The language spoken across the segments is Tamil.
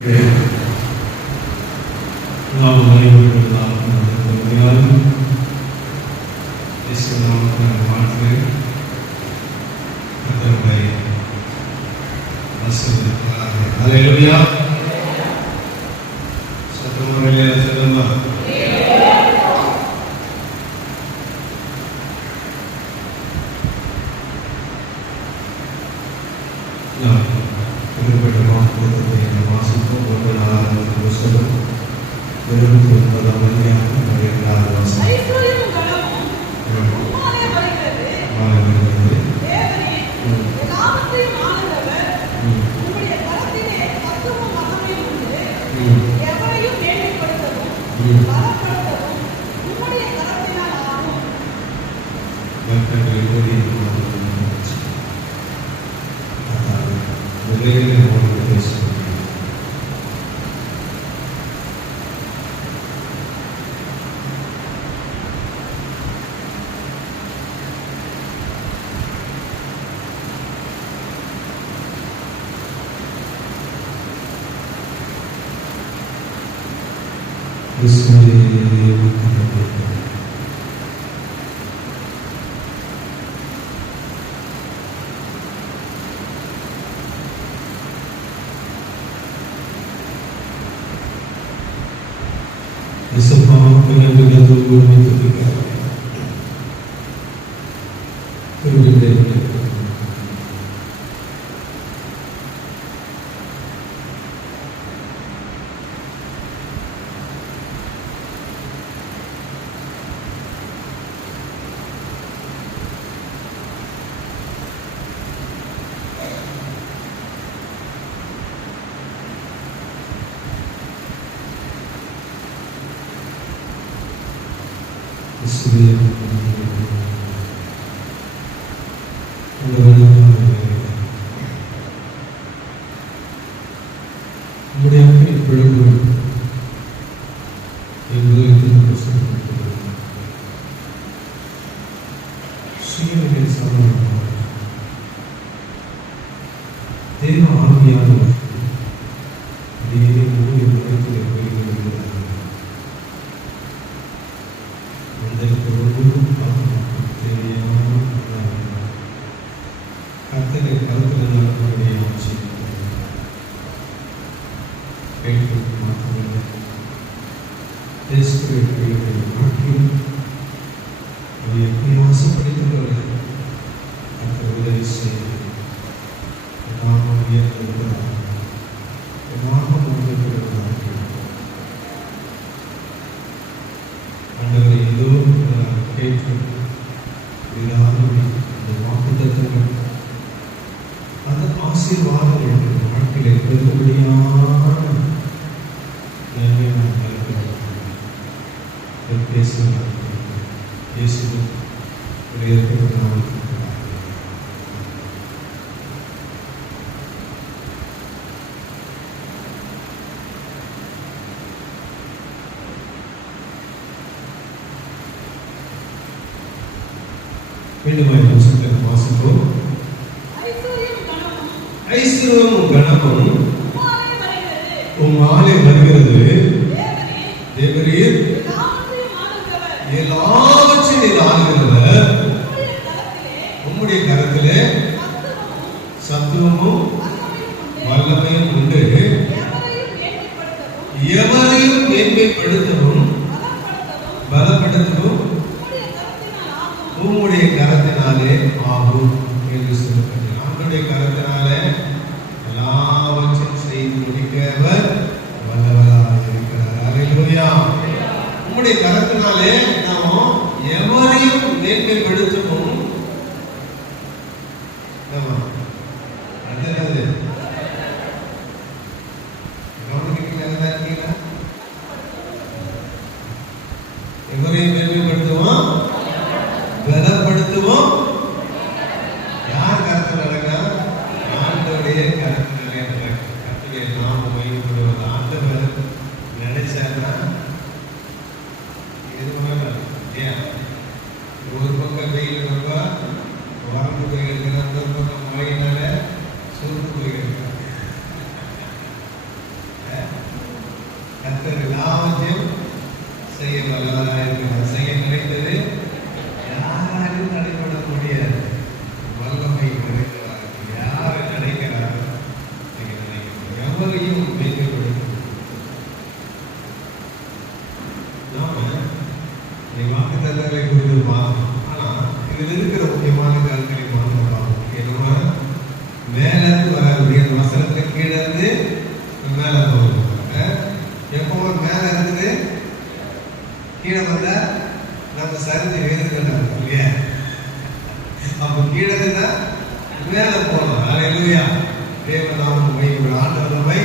நாம் மறைவுகளால் வாழ்த்து கர்த்தரை ஆசீர்வதிப்பாராக. அல்லேலூயா. சத்தமாக சொல்லுமா. குறிப்பிட்ட வாக்குத்தத்தத்தை வாசிப்போம். 1 புத்தகம் 29ஆம் அதிகாரம் 2வது வசனம். ஐஸ்வர்யமும் கனமும் உம்மாலே வருகிறது. தேவரீர் எல்லாவற்றையும் ஆளுகிறவர். உம்முடைய கரத்திலே சத்துவமும் வல்லமையும் உண்டு. எவரையும் மேன்மைப்படுத்தவும் பலப்படுத்தவும் உம்முடைய கரத்தினாலே ஆகும் என்று சொல்லப்பட்டது. நம்முடைய கரத்தினாலே எல்லாவற்றையும் செய்து முடிக்கவர் வல்லவராக இருக்கிறார். அல்லேலூயா. உம்முடைய கரத்தினாலே நாம் எவரையும் மேன்மைப்படுத்தவும் எவரையும் மேன்மைப்படுத்துவோம் பலப்படுத்துவோம். யார் கருத்துல ஆண்டோடைய கருத்துல கருத்துடைய நாம மையப்படுவது. ஆண்டவர் நினைச்சாருன்னா எது வேணாலும் கர்த்தர் எல்லாவற்றையும் செய்ய வல்லவராக இருக்கிறார். செய்ய நினைத்தது யாராலும் தடைபட முடியாது. வல்லமை நிறைந்தவராக யாரை நினைக்கிறார், எவரையும் மேம்படுத்த நாம வாக்குத்தத்தங்களை குறித்து பார்க்கணும். ஆனா இதுல இருக்கிற முக்கியமான கருத்துக்களை பார்க்கலாம். நம்ம மேலிருந்து வரக்கூடிய அந்த வசனத்துக்கு கீழே இருந்து மேல போகணும். எப்பவும் மேல இருக்குது கீழே வந்தா நம்ம சரிஞ்சு எழுதுகிறாங்க இல்லையா? அப்ப கீழே இருந்தா மேல போகணும். அல்லேலூயா. தேவன் நாம ஆண்டவர் நம்மை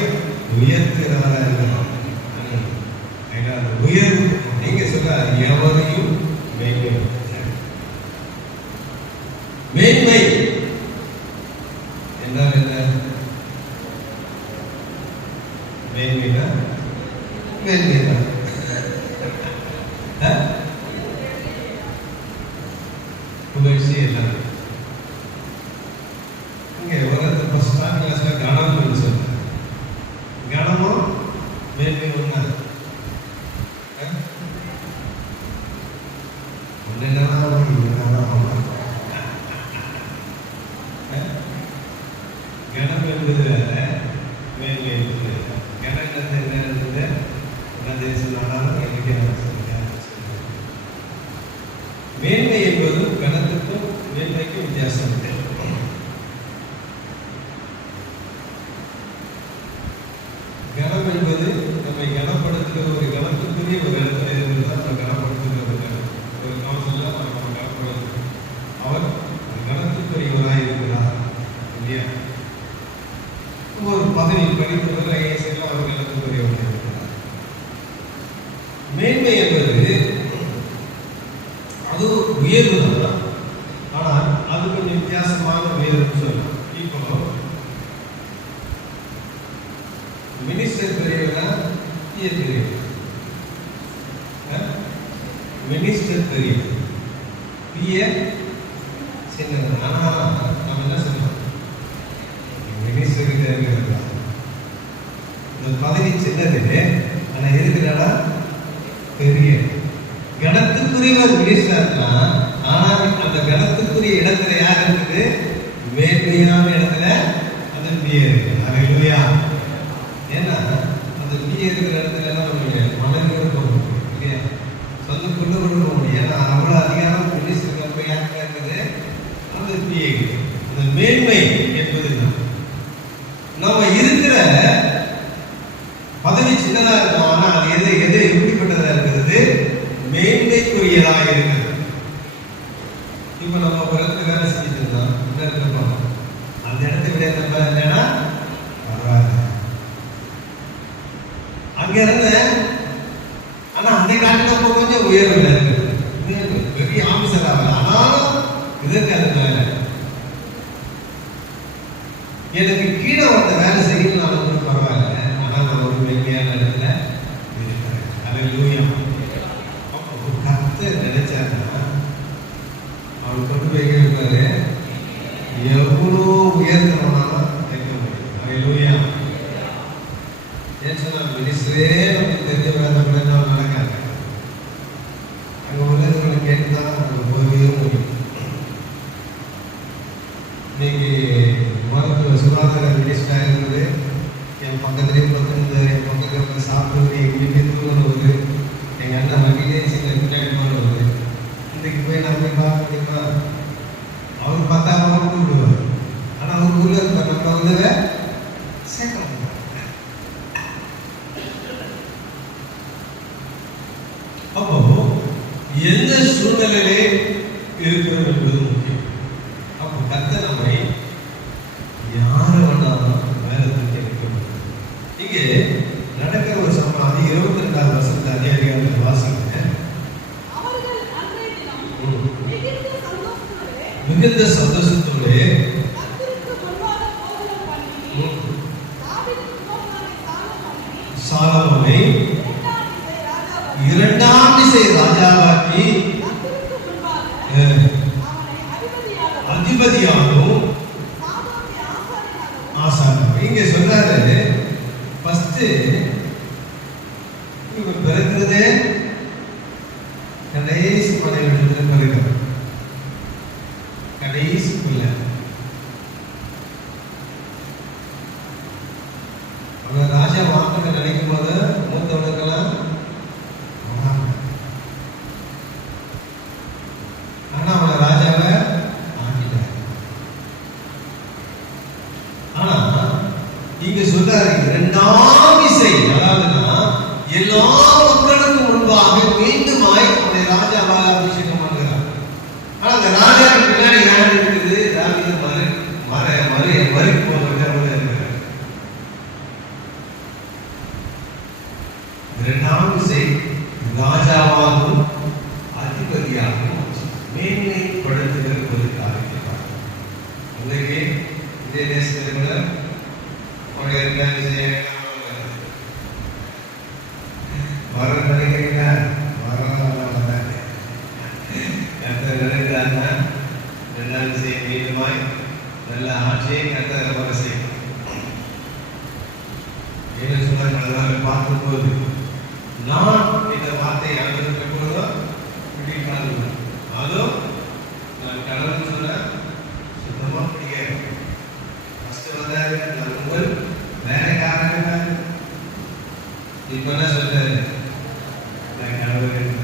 உயர்த்துகிறவரா இருக்கிறார். அந்த உயர்வு நீங்க சொல்ல எவரையும் மேன்மை மேன்மை என்றால் என்ன? மேன்மைனா மேன்மைனா புகழ்ச்சி எல்லாம் இங்க ஒரு ஃபர்ஸ்ட் கிளாஸ்ல கணம் சொல்ற கணமும் மேன்மை ஒண்ணா கணம் என்பது மேன்மை என்பது கணம் என்ன இருந்தது மேன்மை என்பது கணத்துக்கும் மேன்மைக்கும் வித்தியாசம் இல்லை. கணம் என்பது நம்மை கனப்படுத்துகிற ஒரு கணத்துக்குரிய ஒரு இடத்துல இருந்து தான் நம்ம கனப்படுத்துகிற ஒரு கவுன்சில நம்ம கனப்படுத்துகிறோம். அவர் கணத்துக்குரியவராக இருக்கிறார் இல்லையா? ஒரு பதவி படித்தவர்கள் ஐஏஎஸ் எல்லாம் அவர் கணத்துக்குரியவராக இருக்கிறார். மேன்மை என்பது அது உயர்வு தான். ஆனால் அது கொஞ்சம் வித்தியாசமான உயர்வுன்னு சொல்லலாம். இப்போ மினிஸ்டர் பெரியவரா பெரியவர்? மினிஸ்டர் பெரியவர், பிய சின்னவர். ஆனா நம்ம என்ன சொல்லலாம்? மினிஸ்டர் கிட்ட இருக்கிறதா இந்த பதவி சின்னது, ஆனா இருக்கிறாடா பெரிய கணத்துக்குரியவர் மினிஸ்டர்னா. ஆனால் அந்த கணத்துக்குரிய இடத்துல யார் இருக்குது? மேன்மையான இடத்துல அந்த பிய இருக்கு. அல்லேலூயா. ஏன்னா அந்த பிய இருக்கிற இடத்துல என்ன பண்ணுவீங்க? மனைவி கொடுக்கணும் இல்லையா? சொந்த கொண்டு கொடுக்கணும். ஏன்னா அவ்வளோ அதிகாரம் மினிஸ்டருக்கு போய் யாருக்கு இருக்குது? அந்த பிய. அந்த மேன்மை என்பது நம்ம இருக்கிற பதவி சின்னதா இருக்கும். ஆனால் அது எது எப்படிப்பட்டதா இருக்கிறது? மேன்மைக்குரியதாக இருக்கிறது. இப்ப நம்ம ஒரு இடத்துல வேலை செஞ்சுட்டு இருந்தோம், இந்த இடத்துல போனோம். அந்த இடத்தை விட நம்ம இல்லைன்னா பரவாயில்ல அங்க இருந்த. ஆனா அந்த காலத்துல கொஞ்சம் உயர்வு இருக்குது, பெரிய ஆபீசர் ஆகல. ஆனாலும் இதற்கு அது வேலை. எனக்கு கீழே வந்த வேலை செய்யணும் பரவாயில்ல. ஆனா நான் ஒரு மேன்மையான இடத்துல இருக்கிறேன். அல்லேலூயா. கர்த்தர் நினைச்சாருன்னா அவன் கொண்டு போய் இருப்பாரு, எவ்வளோ உயர்ந்தவனாலும் வைக்க முடியும். அல்லேலூயா. ஏன் சொன்னா மினிஸ்டரே நமக்கு தெரிஞ்சவராக கூட நடக்காது. அங்கே உள்ளவங்களை கேட்டுதான் நம்ம போகவே முடியும். இன்னைக்கு மருத்துவ சுகாதார மினிஸ்டராக இருந்தது என் பக்கத்துலேயே பார்த்துருந்து என் பக்கத்தில் சாப்பிடுவது எங்கேயுமே தூங்குவது எங்கள் அண்ணன் வகையிலே சில பின்னாடி போடுவது. இன்றைக்கு போய் நான் போய் பார்க்க முடியுமா? அவர் பார்த்தா அவர் கூப்பிடுவார். ஆனால் அவர் ஊரில் இருப்பார், நம்ம வந்து சேர்க்க முடியும். அப்போ எந்த சூழ்நிலையிலே இருக்கிறோம் என்பது முக்கியம். அப்போ கர்த்தர் நம்மை யாரு வேணாலும் வேலை தூக்கி வைக்கணும். இங்கே நடக்கிற ஒரு சம்பவம் 22வது வருஷத்துல அதிகாரிகள் வாசிங்க. மிகுந்த சந்தோஷத்தோடு சாலமோனை 2ஆம் திசை ராஜாவாக்கி அதிபதியாகவும் ஆசானும். இங்க சொல்றாரு, ஃபர்ஸ்ட் இவன் பிறக்கிறதே கடைசி படையிடத்துல பிறகு கடைசி பிள்ளை. அவன் ராஜா வாங்க நினைக்கும் போது மூத்தவனுக்கெல்லாம் ஆனா அவனை ராஜாவை ஆக்கிட்டார். ஆனா இங்க சொல்றாரு இரண்டாம் இசை, அதாவதுன்னா எல்லா மக்களுக்கும் முன்பாக மீண்டும் அவனை ராஜாவாக அபிஷேகம் பண்ணுகிறார். ஆனா அந்த ராஜாவுக்கு பின்னாடி யார் இருக்குது? தாவீது மறு போகிறவர் இருக்கிறார். இரண்டாம் இசை ராஜாவாகவும் அதிபதியாகவும் மேன்மைப்படுத்துகிற ஒரு காரியத்தை உங்களுக்கு இதே தேசத்தில் கூட அவருடைய இரண்டாம் இசையை வர நினைக்கிறீங்களா? நினைக்கிறாங்க இரண்டாம் இசையை மீண்டுமாய் நல்ல ஆட்சியை கத்த வர செய்யும். என்ன சொன்னாங்க பார்க்கும் போது நான் இந்த வார்த்தையை அனுபவிக்க போதும் பிடிக்காது. அதுவும் நான் கடவுள் சொன்ன சுத்தமா பிடிக்காது. ஃபர்ஸ்ட் வந்தாரு நான் உங்கள் வேலைக்காரன். இப்ப என்ன சொல்றாரு? நான் கடவுள்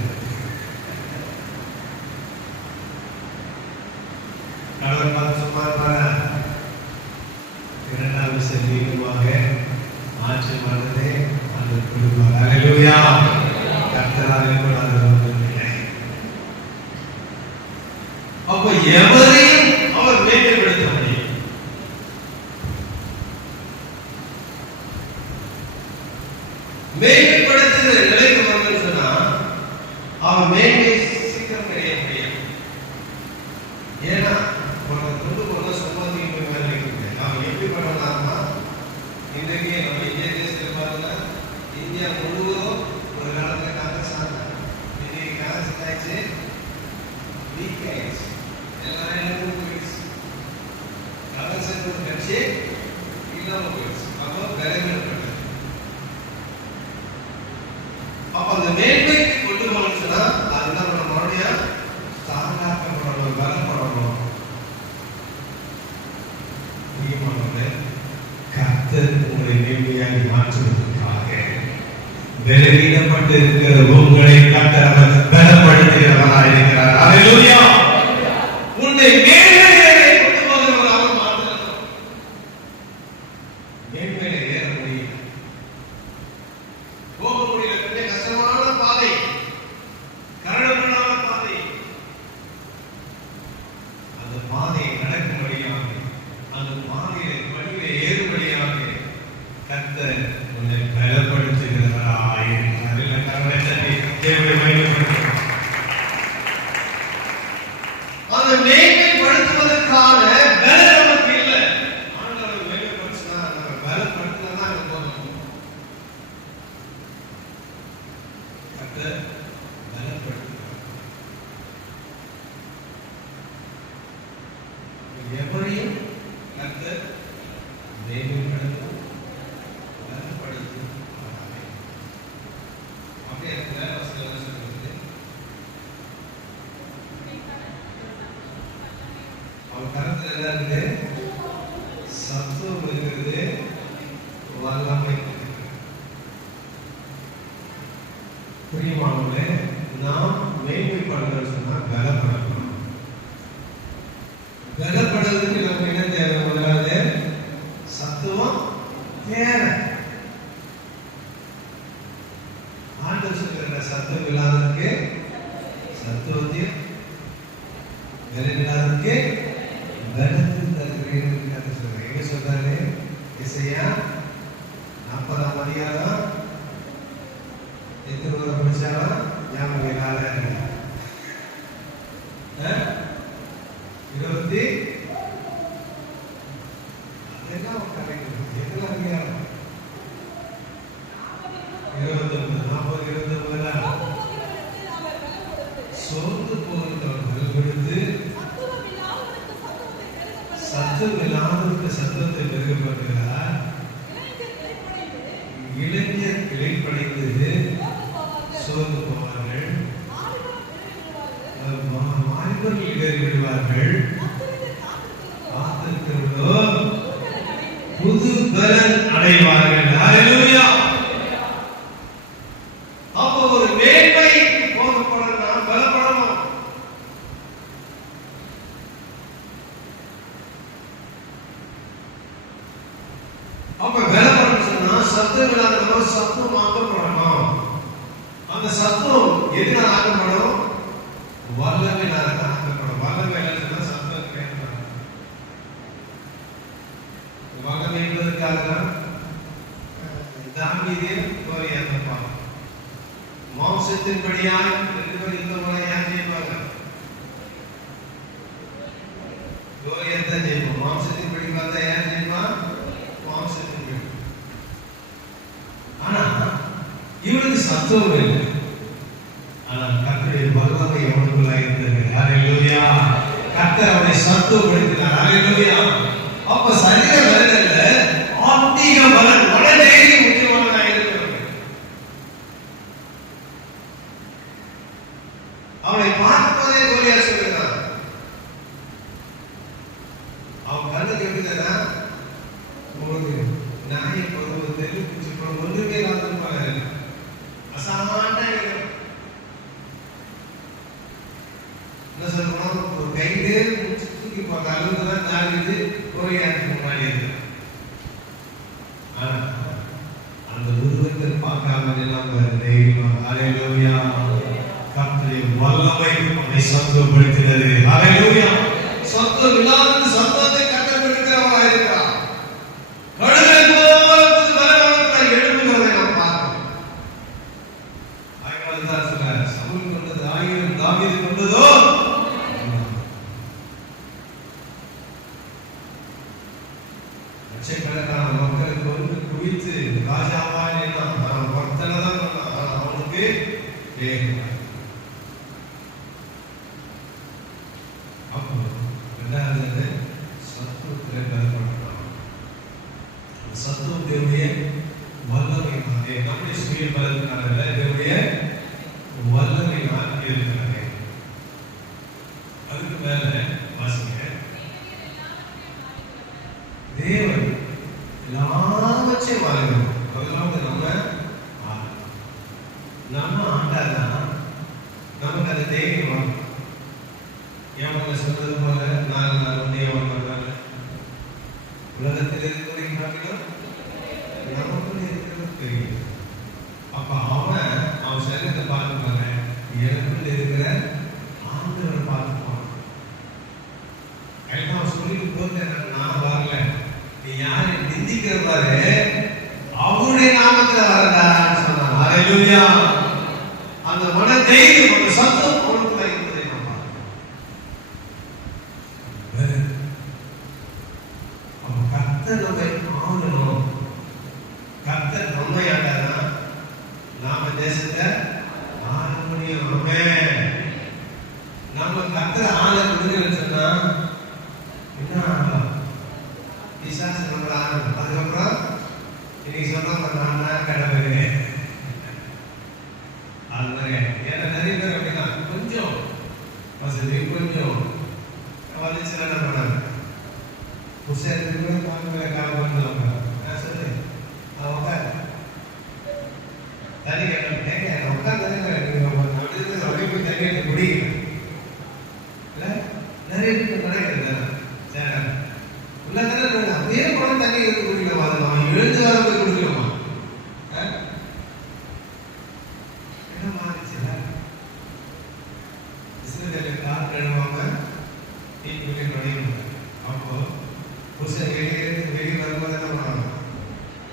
கடவுள் பார்த்து சும்மா இருப்பாரா? இரண்டாவது சரீரமாக ஆட்சி பண்ணதே அந்த குடும்பம். அல்லேலூயா. கர்த்தராலே கூட அது ஒன்றுமில்லை. அப்போ எவரையும் அவர் மேன்மைப்படுத்த முடியும். மேன்மைப்படுத்துகிற நிலைக்கு வந்து சொன்னா அவன் மேன்மை சீக்கிரம் கிடைக்க முடியும். ஏன்னா கொண்டு போன சம்பந்திக்கு மேல இருக்குது. அவன் எப்படி பண்ணலாமா? இன்றைக்கு நம்ம இந்திய தேசத்தில் பாருங்க, இந்தியா முழுவதும் ஒரு காலத்துல காங்கிரஸ் ஆனா இன்னைக்கு காங்கிரஸ் ஆயிடுச்சு, வீக் ஆயிடுச்சு, எல்லா இடமும் போயிடுச்சு. காங்கிரஸ் ஒரு கட்சி இல்லாம போயிடுச்சு. அப்போ விரைவில் அப்ப அந்த மேன்மைக்கு கொண்டு போகணும்னு சொன்னா அதுதான் நம்ம மறுபடியும் சாதாரணப்படணும், பலப்படணும். கர்த்தர் உங்களை மேன்மையாக மாற்றுவதற்காக பலவீனப்பட்டு இருக்கிற உங்களை கர்த்தர் பலப்படுத்துகிறவராக இருக்கிறார். அல்லேலூயா. உன்னை மேன்மையிலே கொண்டு போகிறவராக மாற்றணும். மேன்மையிலே ஏற முடியும். போக முடியல. கஷ்டமான பாதை, கரடுமுரடான பாதை. அந்த பாதையை நடக்கும்படியாக, அந்த பாதையை படியிலே ஏறும்படியாக கர்த்தர் உன்னை பலப்படுத்துகிறாராய் இருக்கிறார். இல்லை கரங்களை தட்டி தேவனை மகிமைப்படுத்துகிறார். அந்த மேன்மைப்படுத்துவதற்கான பலம் நமக்கு இல்லை. ஆண்டவர் மேன்மைப்படுத்தினா நம்ம பலப்படுத்தினா தான் அங்க போகணும். கர்த்தர் பலப்படுத்துகிறார். எப்படியும் கர்த்தர் மேன்மைப்படுத்தும், பலப்படுத்தும். அப்படியே வேற வசனம் சொல்றது, அவன் கரத்துல என்ன இருக்குது? சத்துவம் இருக்கிறது, வல்லமை இருக்கிறது. பிரியமானவர்களே, நாம் மேன்மைப்படுத்தணும் சொன்னா பலப்படணும். பலப்படுறதுக்கு நமக்கு என்ன தேவை? முதலாவது சத்துவம் தேவை. ஆண்டவர் சொல்கிற சத்துவம் இல்லாததுக்கு சத்துவத்தில், பலன் இல்லாததுக்கு பலத்தில் தருகிறேன் கதை சொல்றேன். எங்க சொல்றாரு? இசையா 40ஆம் அதிகாரம் எத்தனை முறை படிச்சாலும் ஞாபகம் இல்லாத 20 அதெல்லாம் எத்தனை அதிகாரம்? 29, 40, 29 சோர்ந்து போகிறவர்கள் பலப்படுத்து, சத்துவம் இல்லாதவருக்கு சத்துவத்தை பெருகப்படுகிறார். இளைஞர் கிளைப்படைந்தது சோர்ந்து போவார்கள், மாறிபொருள் இடறி விடுவார்கள். காத்திருக்கிறவர்களோ புது பலன் அடைவார்கள். ஹல்லேலூயா. அப்போ ஒரு மேன்மை போகப்படணும்னா பலப்படணும். அப்ப பலப்படணும் சொன்னா சத்தம் இல்லாத சத்தம் ஆக்கப்படணும். அந்த சத்தம் எதனால் ஆக்கப்படும்? வல்லமையினால ஆக்கப்படும். வல்லமை இல்லைன்னா சத்தம் கேட்கணும். வல்லமை என்பதற்காக தான் தாவீது கோலியாத்தை மாம்சத்தின்படியாய் 2 பேர் இந்த முறை யார் ஜெயிப்பாங்க? கோலியாத்தை ஜெயிப்பான். மாம்சத்தின்படி பார்த்தா யார் ஜெயிப்பான்? மாம்சத்தின்படி. ஆனா இவனுக்கு சத்துவம் இல்லை. ஆனால் கர்த்தருடைய வல்லமை அவனுக்குள்ளாக இருந்தது. ஹல்லேலூயா. கர்த்தர் அவனை சத்துவப்படுத்தினார். ஹல்லேலூயா. அப்ப சரீர பலன் அல்ல, ஆத்மீக பலன், மனதைரியம் முக்கியமானதாக இருக்கிறது. அவனை பார்ப்பதே கோலியாத் சொல்கிறான். அவன் கண்ணுக்கு எப்படின்னா ஒரு நாயை பருவத்தை சுற்றம் ஒன்றுமே இல்லாத அசாமாட்டா இருக்கும். என்ன சொல்றோம்? ஒரு கைது தூக்கி பார்க்க அளவுதான் தாவிது கோலியாத்துக்கு முன்னாடி இருக்கு. ஆனா அந்த உருவத்தை பார்க்காம நம்ம தெய்வம். ஹல்லேலூயா. கர்த்தருடைய வல்லமை நம்மை சத்துவப்படுத்தினது. ஹல்லேலூயா. சத்துவம் இல்லாத சத்துவத்தை கர்த்தர் கொடுக்கிறவராக இருக்கிறார். கழுதை போல புது பலன் எழுப்புகிறதை நாம் பார்க்கிறோம். அதனால்தான் சொல்றார், சவுல் கொண்டது 1000, தாவீது கொண்டதோ லட்சக்கணக்கான மக்களுக்கு வந்து குவித்து ராஜாவா நான் ஒருத்தனை தான் அவனுக்கு அப்போ 2வது சத்துவத்திலே பலப்படணும். சத்துவம் தேவனுடைய வல்லமையினாலே, நம்முடைய சுய பலத்தினால தேவனுடைய வல்லமையினால் இருக்கிறது. அதுக்கு மேல வாசிங்க. தேவன் எல்லாவற்றையும் மாறுகிறோம். முதலாவது நம்ம ஆண்டாதான் நமக்கு அந்த தைரியம் வரும். ஏன் சொன்னது போல 4 நாள் ஒன்றே அவன் உலகத்தில் இருக்கிறதையும் காட்டிலும் நமக்குள்ள இருக்கிறது தெரியும். அப்ப அவன் சரீரத்தை பார்த்துப்பாங்க, எனக்குள்ள இருக்கிற ஆண்டவரை பார்த்துப்பான். அவன் சொல்லிட்டு போது நான் வரல, நீ யாரை நிந்திக்கிற பாரு, அவருடைய நாமத்தில் வரடான்னு சொன்னான். ஹல்லேலூயா. அந்த மன தைரியம், அந்த சத்தம் அவனுக்குள்ள இருந்ததை நான் பார்க்கிறேன். அப்ப கர்த்தர் நம்மை ஆளணும். கர்த்தர் நம்மை ஆண்டானா நாம தேசத்தை ஆள முடியும். நம்ம கர்த்தரை ஆள கொடுக்கலன்னு சொன்னா என்ன ஆகலாம்? பிசாசு நம்மள ஆளணும். அதுக்கப்புறம் இன்னைக்கு சொன்னா நான் கடவுளே அது ஏன்னா நிறைய பேர் அப்படின்னா கொஞ்சம் வசதி கொஞ்சம் வலிச்சு என்ன பண்ணாங்க புஷத்துக்கு கூட கால காலம் நான் சொல்லு உட்காந்து தனி கேட்டேன் உட்காந்து அப்படியே போய் தனி கேட்டு முடியல இல்லை நிறைய பேர் நினைக்கிறது சரி உள்ள தானே அப்படியே கூட தண்ணி குடிக்கலாமா? அது அவன் எழுந்து வர போய் குடிக்கலாமா? என்ன மாறிச்சுல இஸ்ரவேலில் கார் கழுவாம தீக்குள்ளே நுழையும். அப்போ புருஷன் வெளியே வரும்போது என்ன பண்ணுவாங்க?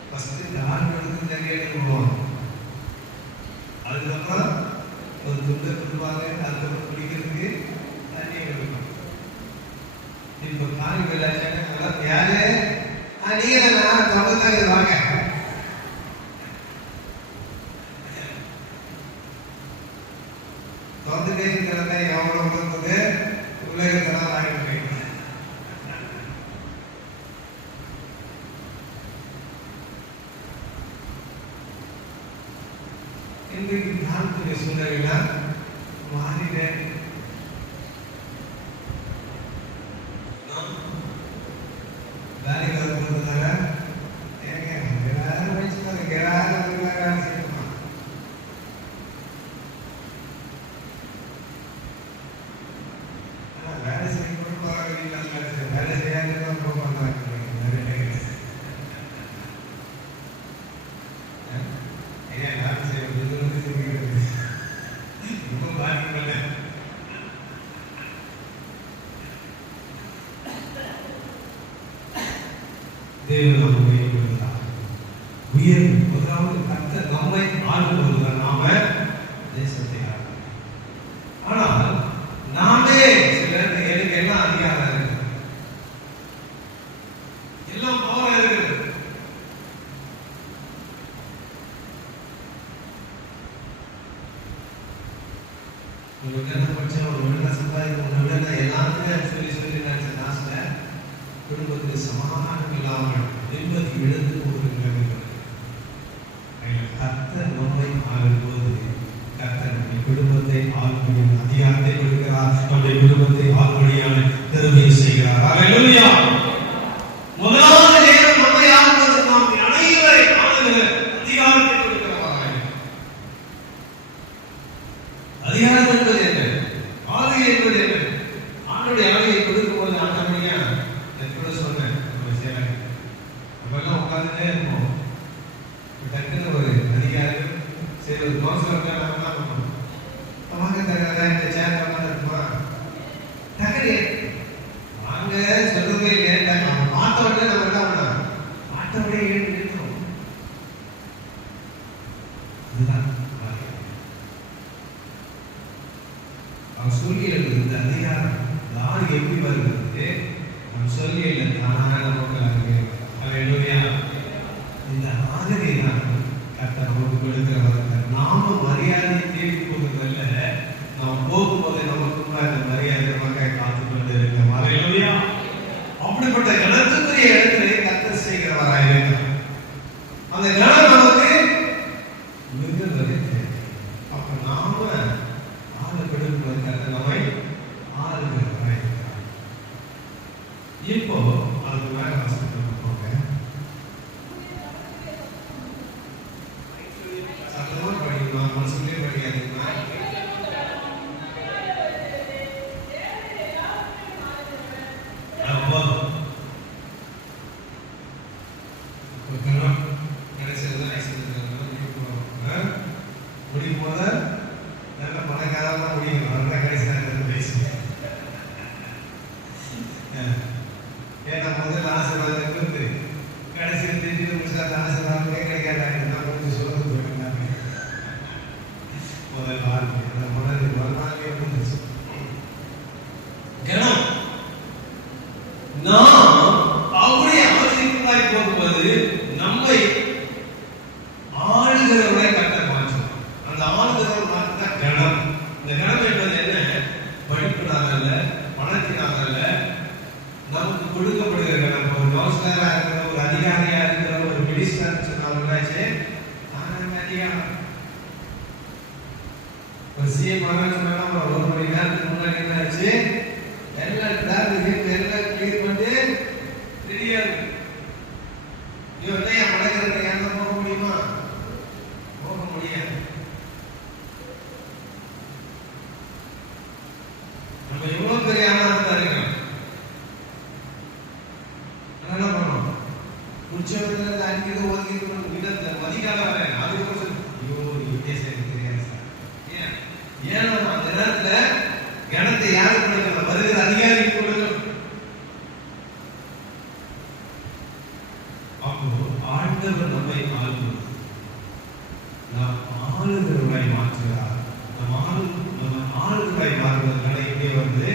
ஃபர்ஸ்ட் கார் எடுத்து தண்ணி எடுத்து போவாங்க. அதுக்கப்புறம் ஒரு துண்டை கொடுப்பாங்க. அதுக்கப்புறம் குடிக்கிறதுக்கு தண்ணி எடுக்கணும். இப்போ காரி வெள்ளாச்சாங்க யாரு நீங்க நான் தொடர்ந்து வாங்க. தொடர்ந்து எவ்வளோ இருந்தது உலகத்தெல்லாம் வாங்கிட்டு போயிட்டு இன்றைக்கு காலத்துடைய சூழ்நிலையில மாறினேன். வேலைக்கு வரும்போதுனால வேலை வச்சுக்காங்க, வேலை செய்யணுமா? வேலை செய்யணும் பரவாயில்ல, வேலை செய்யாதுன்னு ரொம்ப பண்றாங்க. ஏன் வேலை செய்யறது ரொம்ப பாதிக்கப்பட்ட தேவன் உயர் முதலாவது கர்த்தர் நம்மை ஆளுவதுதான் நாம தேசத்தை ஆளும். ஆனால் நாமே சிலருக்கு எனக்கு எல்லாம் அதிகாரம் இருக்கு, எல்லாம் பவர் இருக்கு. உங்களுக்கு என்ன படிச்சா ஒரு விட சம்பாதிக்க விட எல்லாத்துமே சொல்லி நினைச்ச நாசில குடும்பத்தில் சமாதானம் இல்லாமல் நிம்மதி இழந்து போகிறது. கர்த்தர் நம்மை ஆளும்போது கர்த்தர் நம்முடைய குடும்பத்தை ஆளுமையான அதிகாரத்தை கொடுக்கிறார், நம்முடைய குடும்பத்தை ஆளுமையான பெருமையை செய்கிறார். அல்லேலூயா. முதலாவது நேரம் நம்மை ஆளுவது நாம் அனைவரை ஆளுகிற அதிகாரத்தை கொடுக்கிறவராக. அதிகாரம் என்பது என்ன? ஆளுகை என்பது என்ன? ஆளுடைய ஆளுகை கொடுக்கும் போது ஆட்டோமேட்டிக்கா கூட சொன்னேன், நம்ம எல்லாம் உட்கார்ந்துட்டே இருப்போம். டக்குன்னு ஒரு அதிகாரி சரி ஒரு தோசை என்ன பண்ணுவோம், வாங்க தர இந்த சேர் இருக்குமா டக்குனு வாங்க சொல்லுவே இல்லையா, பார்த்த உடனே நம்ம என்ன பண்ணோம், பார்த்த உடனே எழுந்துட்டோம். இதுதான் அவன் சொல்லியது. இந்த அதிகாரம் யார் எப்படி வருகிறது, அவன் சொல்லியல தானாக மக்கள் அல்லேலூயா. இந்த ஆளுகை தான் கர்த்தர் நமக்கு கொடுக்கிறவர். நாம மரியாதையை தேடி போகிறதல்ல, நாம் போகும்போது நமக்கு இந்த மரியாதை நமக்காக காத்துக் கொண்டு இருக்கிறோம். அல்லேலூயா. அப்படிப்பட்ட கணத்துக்குரிய இடத்திலே கர்த்தர் செய்கிறவராக இருக்கிறார். அந்த கணம் நமக்கு மிகுந்தது. அப்ப நாம ஆளுப்படுத்துவது கர்த்தர் நம்மை ஆளுகிறவராக இருக்கிறார். இப்போ அதுக்கு மேல வசனத்துக்கு போங்க. மனசுலயே படிக்காதீங்களா? முடியும் போது நல்ல பணக்காரமா முடியும். அவர்தான் கடைசி நேரத்தில் பேசி ஏன்னா முதல்ல ஆசீர்வாதம் கொடுத்து கடைசியில் திருப்பி முடிச்சா அந்த ஆசீர்வாதமே கிடைக்காது. கொஞ்சம் சொல்ல போயிருந்தாங்க முதல் வார்த்தை அந்த மனது மறுநாளே வந்துச்சு. நாம் அவருடைய ஆளுகைக்குள்ளாய் போகும்போது நம்மை ஆளுகிறவரை கர்த்தர் மாற்றும். அந்த ஆளுகிறவர் மாற்றத்தான் கணம். இந்த கணம் என்பது என்ன? படிப்பினாக அல்ல, பணத்தினாக அல்ல, நமக்கு கொடுக்கப்படுகிற கணம். ஒரு கவுன்சிலரா இருக்கிற, ஒரு அதிகாரியா இருக்கிற, ஒரு மினிஸ்டர் சொன்னாச்சு அதிகாரம். ஒரு சிஎம் சொன்னா ஒரு மணி நேரத்துக்கு முன்னாடி என்னாச்சு, எல்லாம் கிளியர் பண்ணி ரெடியா இருக்கு. இவன் மடக்கிறது யாரும் போக முடியுமா? போக முடியாது. நம்ம எவ்வளவு பெரிய ஆனா இருக்கோம், என்ன பண்ணணும்? உச்சவர்கள் அன்றைக்கு ஒதுக்கி இடத்தை மதிக்காத வரேன். அதுக்கு ஐயோ வித்தியாசம் தெரியாது சார். ஏன் அந்த நேரத்துல கணத்தை யாருக்கு கொடுக்கணும்? வருகிற அதிகாரிக்கு கொடுக்கணும். அப்போ ஆண்டவர் நம்மை ஆளுவது, நாம் ஆளுகிறவரை மாற்றுகிறார். நம்ம ஆளுகிறவரை மாறுவதற்கான இங்கே வந்து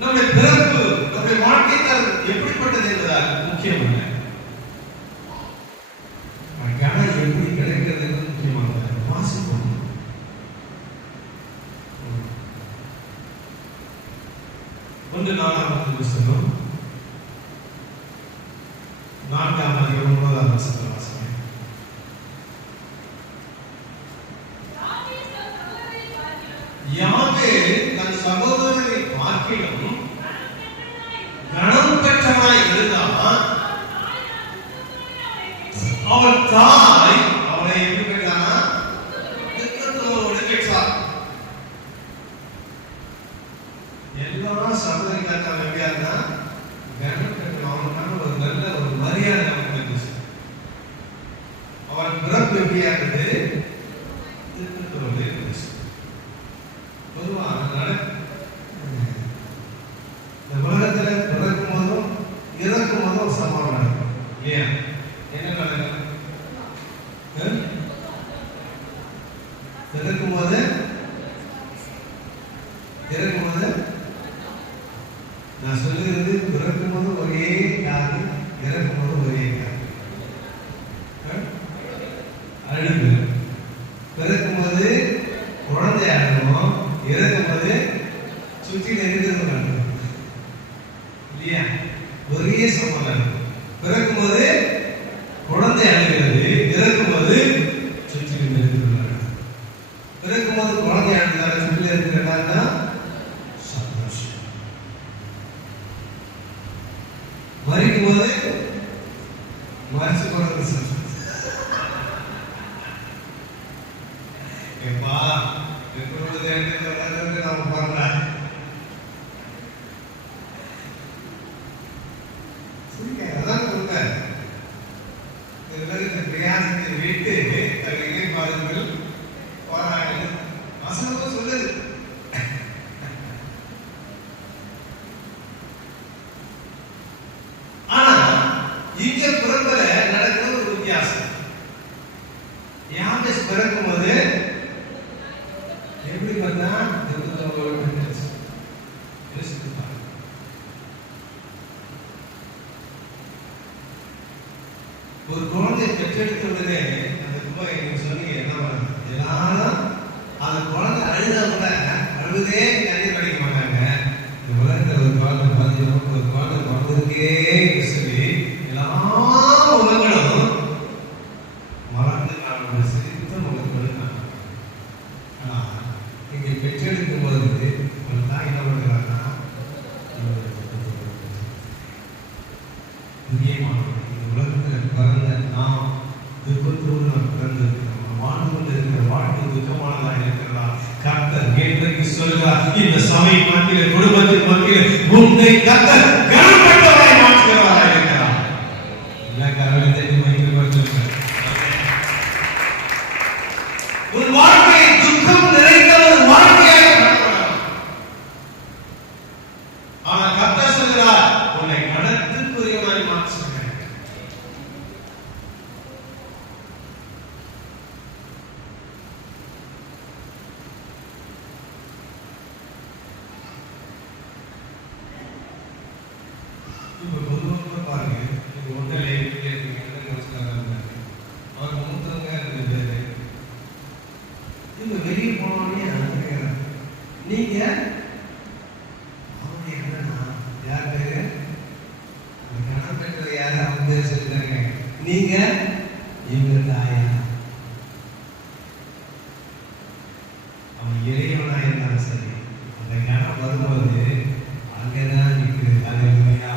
நம்முடைய பிறப்பு, நம்முடைய வாழ்க்கை தரம் எப்படிப்பட்டது என்பதால் முக்கியம் இல்லை. கணம் எப்படி கிடைக்கிறது என்பது முக்கியமானது. வாசிப்போம். ஒன்று 4ஆம் புத்தகம் 4ஆம் அதிகாரம் 9ஆம் வசனத்தை வாசிக்கிறேன். அவன் தாய் அவனை எப்படி பெற்றானா? துக்கத்தோடு பெற்றார். எல்லா சகோதரிகளும் எப்படியா இருந்தா கனம் பெற்ற அவனுக்கான ஒரு நல்ல ஒரு மரியாதை அவனுக்கு இருந்துச்சு. அவன் பிறப்பு எப்படியா இருந்தது? துக்கத்தோடு இருந்துச்சு. பொதுவா இந்த உலகத்துல பிறக்கும் போதும் இறக்கும் போதும் ஒரு சம்பவம் நடக்கும் இல்லையா? என்ன நடக்கும்? பிறக்கும் போது நான் சொல்லுகிறது பிறக்கும் போது ஒரே காது, இறக்கும் போது ஒரே காது. அழுகு. பிறக்கும் போது குழந்தை அழுகும், இறக்கும் போது சுற்றி நெருங்கிறது நடக்கும் இல்லையா? ஒரே சம்பவம் நடக்கும். பிறக்கும் போது குழந்தை அழுகிறது, இறக்கும் போது சுற்றி நெருங்கிறது நடக்கும். பிறக்கும் போது குழந்தை அழுகிறாரு, சுற்றி இருக்கிறாங்கன்னா சந்தோஷம். மறிக்கும் போது மறிச்சு போறது சந்தோஷம். எப்பா எப்பொழுது எடுத்து நாம போறோம் அதான் கொடுத்த இந்த பிரயாசத்தை விட்டு தன்னை பாருங்கள் போராடு வசனம் சொல்லுது. ஆனா இங்க பிறப்புல நடக்கிற ஒரு வித்தியாசம். யாபேஸ் பிறக்கும் போது எப்படி பார்த்தா ஒரு குழந்தை பெற்றெடுத்த உடனே அந்த கும்பை நீங்க சொன்னீங்க என்ன பண்ண எல்லாரும் அந்த குழந்தை அழுதா கூட அழுதே தண்ணி படிக்க மாட்டாங்க. இந்த உலகத்துல ஒரு குழந்தை பார்த்தீங்கன்னா ஒரு குழந்தை பிறந்ததுக்கே சொல்லி எல்லா உலகங்களும் மறந்து நான் சிரித்த முகத்தோடு நான். ஆனா இங்க பெற்றெடுக்கும் போது ஒரு தாய் என்ன பண்றாங்கன்னா உலகத்துல பிறந்த நாம் துக்கத்தோடு நாம் பிறந்திருக்கிறோம். வாழ்ந்து கொண்டிருக்கிற வாழ்க்கை துக்கமானதாக இருக்கிறதா? கர்த்தர் நேற்றைக்கு சொல்கிறார், இந்த சபை மத்தியிலே குடும்பத்தின் மத்தியிலே உன்னை கர்த்தர் கனப்பட்டவராய் மாற்றுகிறவராய் இருக்கிறார். எல்லா காரணத்தையும் உன் வாழ்க்கையை துக்கம் நிறைந்த ஒரு வாழ்க்கையாக மாற்றலாம். ஆனால் கர்த்தர் சொல்கிறார், உன்னை கனத்துக்குரியவராய் மாற்றுகிறேன். இப்ப பொதுவாக பாருங்க, நீங்க ஒன்றில் இருக்கீங்க, அவர் மூத்தவங்க 2 பேரு. இவங்க வெளியே போனோடனே கேட்கிறாங்க, நீங்க அவங்க என்னன்னா யார் பேரு? அந்த கணவன் பெற்ற யாரு? அவங்க பேர் சொல்லிட்டாங்க. நீங்க இவங்க தாயா? அவன் இறைவனா இருந்தாலும் சரி, அந்த கணவன் வரும்போது அங்கதான் நிற்குது. அல்லேலூயா.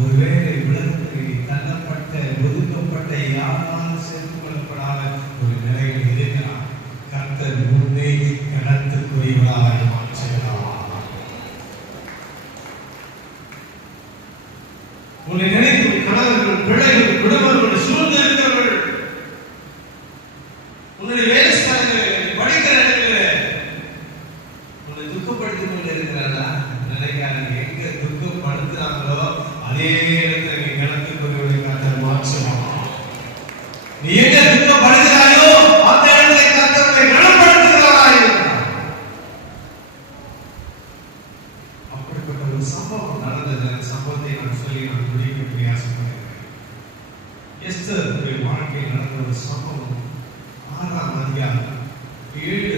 ஒருவேளை உலகத்தில் தள்ளப்பட்ட ஒதுக்கப்பட்ட யாராலும் சேர்த்துக் கொள்ளப்படாத ஒரு நிலையில் இருக்கிறார். கர்த்தர் உன்னை கடத்துக்குரியவராக மாற்றுகிறார். உன்னை நினைக்கும் கணவர்கள், பிள்ளைகள், குடும்பங்கள், சூழ்ந்து இருக்கிறவர்கள், உன்னுடைய வேலை ஸ்தலங்களில், படிக்கிற இடங்களில் உன்னை துக்கப்படுத்திக் கொண்டு இருக்கிறாரா? நினைக்காதீங்க. எங்க துக்கப்படுத்துறாங்களோ அதே இடத்துல நீ கணத்துக்குரியவரை கர்த்தர் மாற்றுவார். நீ எங்க துக்கப்படுகிறாயோ அந்த இடத்துல கர்த்தரை கனப்படுத்துகிறவராய் இருக்கிறார். அப்படிப்பட்ட ஒரு சம்பவம் நடந்தது. அந்த சம்பவத்தை நான் சொல்லி நான் முடிக்க பிரயாசப்படுகிறேன். எஸ்தர் வாழ்க்கையில் நடந்த ஒரு சம்பவம் 6ஆம் அதிகாரம் 7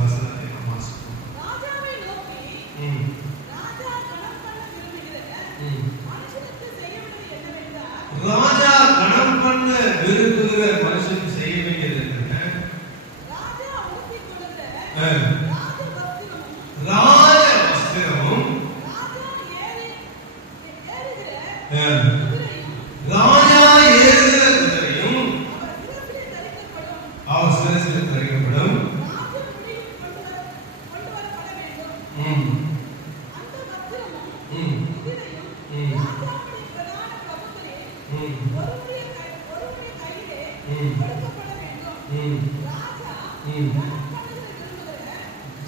வசனத்தை நாம் வாசிப்போம். ராஜாவை நோக்கி ராஜா கணம் பண்ண விரும்புகிற மனுஷனுக்கு செய்ய வேண்டியது என்னவென்றால், ராஜா கணம் பண்ண விரும்புகிற மனுஷனுக்கு செய்ய வேண்டியது என்ன? ராஜா உடுத்திக் கொள்ளுகிற ராஜ வஸ்திரமும் ராஜா ஏறுகிற ராஜா ஏறுகிற கொடுக்கப்பட வேண்டும்.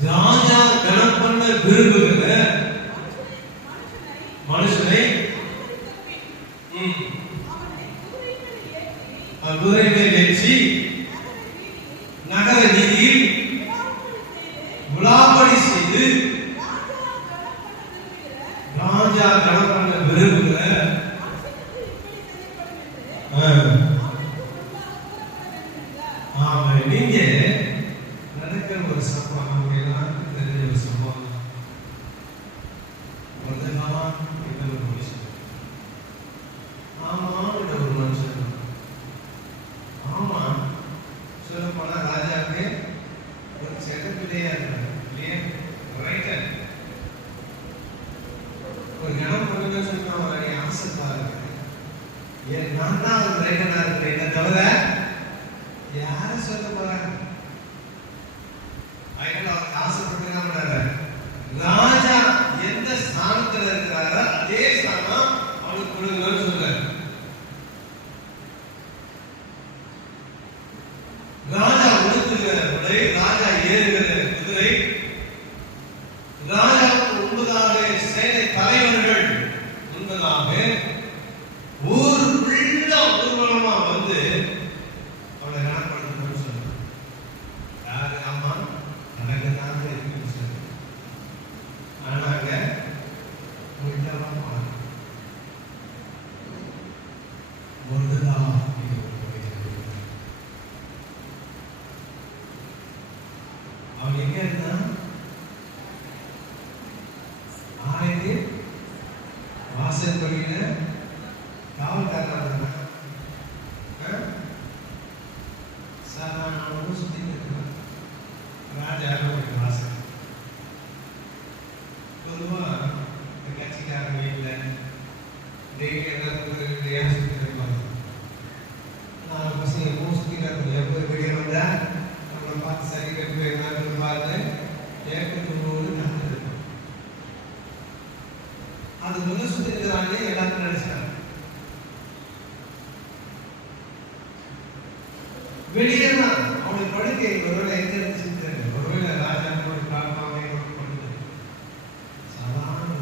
ராஜா கணம் பண்ண விரும்புகிற மனுஷனை குதிரை மேல் ஏற்றி நகர வீதியில் விழாப்படி செய்து ராஜா கணம் பண்ண விரும்புகிற ஆமா, நீங்க நடக்கிற ஒரு சம்பவம் நமக்கு எல்லாருக்கும் தெரிஞ்ச ஒரு சம்பவம். ஒரு நாள் ஒரு மனுஷன் ஆமாங்கிற ஒரு மனுஷன் ஆமா சொல்ல போனா ராஜாவுக்கு ஒரு செடப்பிள்ளையா இருக்காரு இல்லையா? ரைட்டர் ஒரு இடம் பண்ணுங்க சொன்னா அவருடைய ஆசைப்பாரு. ஏன் நான் தான் ஒரு ரைட்டனா இருக்கிறேன் தவிர யார சொல்ல போறாங்க? அதனால அவர் ஆசைப்பட்டு ராஜா எந்த ஸ்தானத்துல இருக்கிறாரோ அதே ஸ்தானம் அவனுக்கு கொடுக்கணும்னு சொல்றாரு. ராஜா உடுத்துகிற உடை, ராஜா ஏறுகிற குதிரை, ராஜாவுக்கு முன்பதாக சேனை தலைவர்கள் முன்பதாக ஊர் ஃபுல்லா ஊர்வலமா வந்து அவளை கணப்படுத்தணும்னு சொல்றாரு. யாரு? ஆமா, நடக்கத்தான் இருக்குன்னு சொல்லு. ஆனாங்க முடிஞ்சவா போனாங்க. முருகதா அவன் எங்க இருந்தான்? ஆயிரத்தி வாசல் பள்ளியில காவல்காரனா இருந்தான். சாதாரண சுத்தி இருக்கிறான். ராஜா வாசல் பொதுவா கட்சிக்காரங்க வீட்டில் டெய்லி எல்லாரும் சுத்தி இருப்பாங்க. நாலு பசங்க எப்பவும் சுத்திட்டு எப்போ வெளியே வந்தா நம்மளை பார்த்து சரி கட்டு என்ன பார்த்து ஏற்கனவே நடந்துருக்கும். அது வந்து சுத்தி இருக்கிறாங்களே எல்லாரும் நினைச்சாங்க. வெளியே தான் அவனுக்கு படுக்கை ஒருவேளை எங்க இருந்துச்சு, ஒருவேளை ராஜா பிளாட்ஃபார்மே படுத்து சாதாரண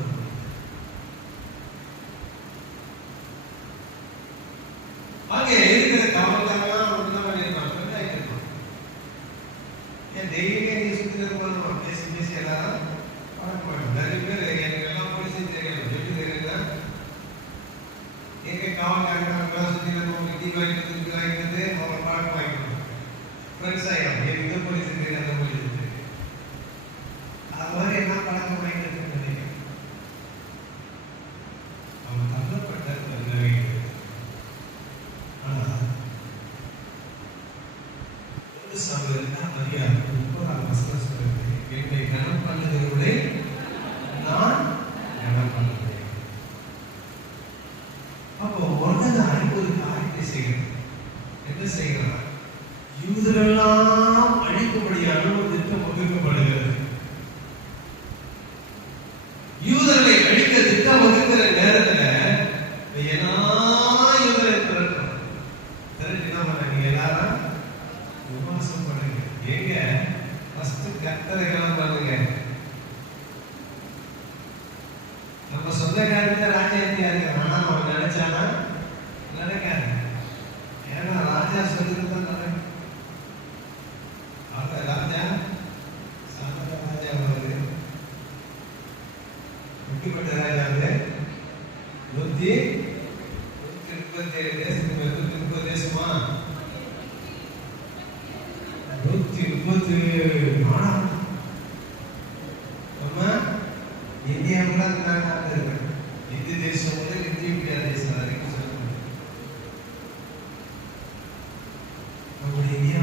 அங்கே இருக்கிற காவல்காரெல்லாம் ஒன்றுதான் பண்ணியிருப்பாங்க. ஏன் டெய்லி நீ சுத்தி இருப்பாங்க பேசி பேசி எல்லாரும் பழக்க மாட்டோம். நிறைய பேர் எனக்கு எல்லாம் போலீஸும் தெரியும், எப்படி தெரியுங்களா? எங்க காவல்காரங்க சுத்தி இருப்பவங்க டீ வாங்கிக்கிறது அவங்க பழக்கம் வாங்கிக்கணும். ஃப்ரெண்ட்ஸ் ஆகிடும். எங்க போலீஸ் தெரியும், அந்த போலீஸ் தெரியும். அது மாதிரி என்ன பழக்கம் வாங்கிட்டு அவன் தள்ளப்பட்ட நிலையில். ஆனால் ஒரு சமயத்தில் மரியாதை 30ஆம் வசனம் சொல்லுது, என்னை கனம் பண்ணுகிறவர்களே நான் கனம் பண்ணுகிறேன். அப்போ உடனே ஒரு காரியத்தை செய்கிறேன். என்ன செய்கிறான்? யூதரெல்லாம் அழிக்கும்படியான ஒரு திட்டம் வகுக்கப்படுகிறது. யூதர்களை அழிக்க திட்டம் வகுக்கிற நேரத்துல எல்லா யூதரை திரட்டணும். திரட்டி என்ன பண்ண, நீங்க எல்லாரும் உபவாசம் பண்ணுங்க. எங்க ஃபர்ஸ்ட் கர்த்தரை கனம் பண்ணுங்க. நம்ம சொந்த காரியத்தை ராஜ்யத்தியா இருக்க ஆனா அவன் நினைச்சானா நடக்காது. ஏன்னா ராஜா சொல்லிருந்தான் நடக்கும். ராஜா சாதாரண ராஜா வருது. எப்படிப்பட்ட ராஜா? 137 தேசத்துக்கு 130 தேசமா 137 மாநிலம். நம்ம இந்தியாவுல இருக்கு. இந்திய தேசம் முதல் இந்தியா தேசம் வரைக்கும் சொல்லணும். நம்முடைய இந்தியா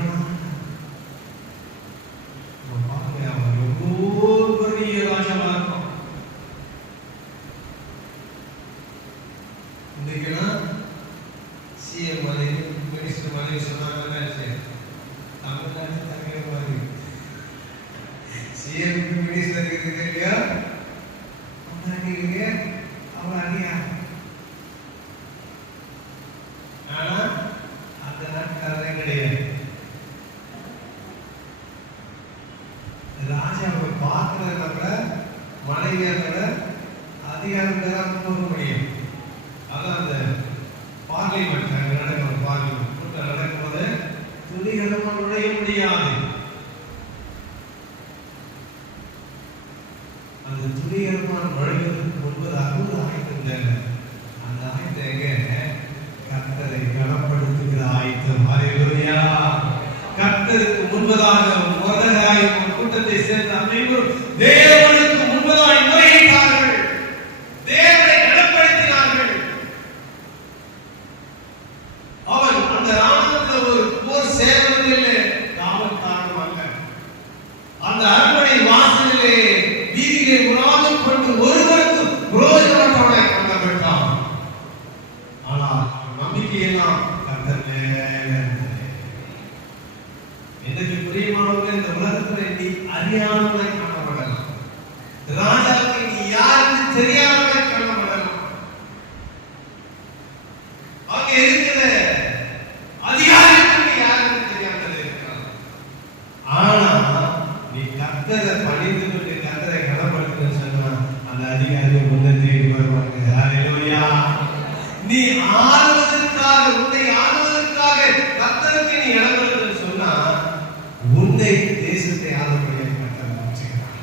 ஆனா அந்த கர்த்தரே கிடையாது. ராஜாவை பார்க்கிறத விட மனைவியை விட அதிகாரத்தை தான் போக முடியும். அதான் அந்த பார்லிமெண்ட் நடக்கிற பார்லிமெண்ட் கூட்டம் நடக்கும்போது துணிகரமா நுழைய முடியாது. அந்த துணிகரமா நுழைவதற்கு முன்பதாக ஒரு ஆயத்தம் தேவை. அந்த ஆயத்தம் எங்க? கர்த்தரை கனப்படுத்துகிற ஆயத்தம். ஹல்லேலூயா. கர்த்தருக்கு முன்பதாக மொர்தெகாய் கூட்டத்தை சேர்ந்த அனைவரும் தேவனுக்கு முன்பதாக முறையிட்டார்கள், தேவனை கனப்படுத்தினார்கள். அவன் அந்த ராணுவத்தில் ஒரு போர் சேவகனிலே காவல்காரன் அல்ல. அந்த அரண்மனை வாசலிலே வீதியிலே உலாவிக் கொண்டு ஒருவருக்கும் புரோஜனமற்றவனாய் காணப்பட்டான். ஆனால் நம்பிக்கையெல்லாம் கர்த்தர் மேலே. எனக்கு பிரியமானவர்களே, இந்த உலகத்தில் நீ அறியாதவனாய் காணப்படலாம், ராஜாவுக்கு நீ யாருக்கு தெரியாதவனாய் காணப்படலாம், அங்கே இருக்கிற அதிகாரிக்கு நீ யாருக்கு தெரியாமல் இருக்கலாம். ஆனா நீ கர்த்தரை பணிந்து கொண்டு கர்த்தரை கனப்படுத்த சொன்னா அந்த அதிகாரி முன்ன தேடி வருவாங்க. ஹல்லேலூயா. நீ ஆளுவதற்காக, உன்னை ஆளுவதற்காக கர்த்தருக்கு நீ கனப்படுத்த சொன்னா உன்னை தேசத்தை ஆளும்படியாக கர்த்தர் வச்சுக்கிறார்.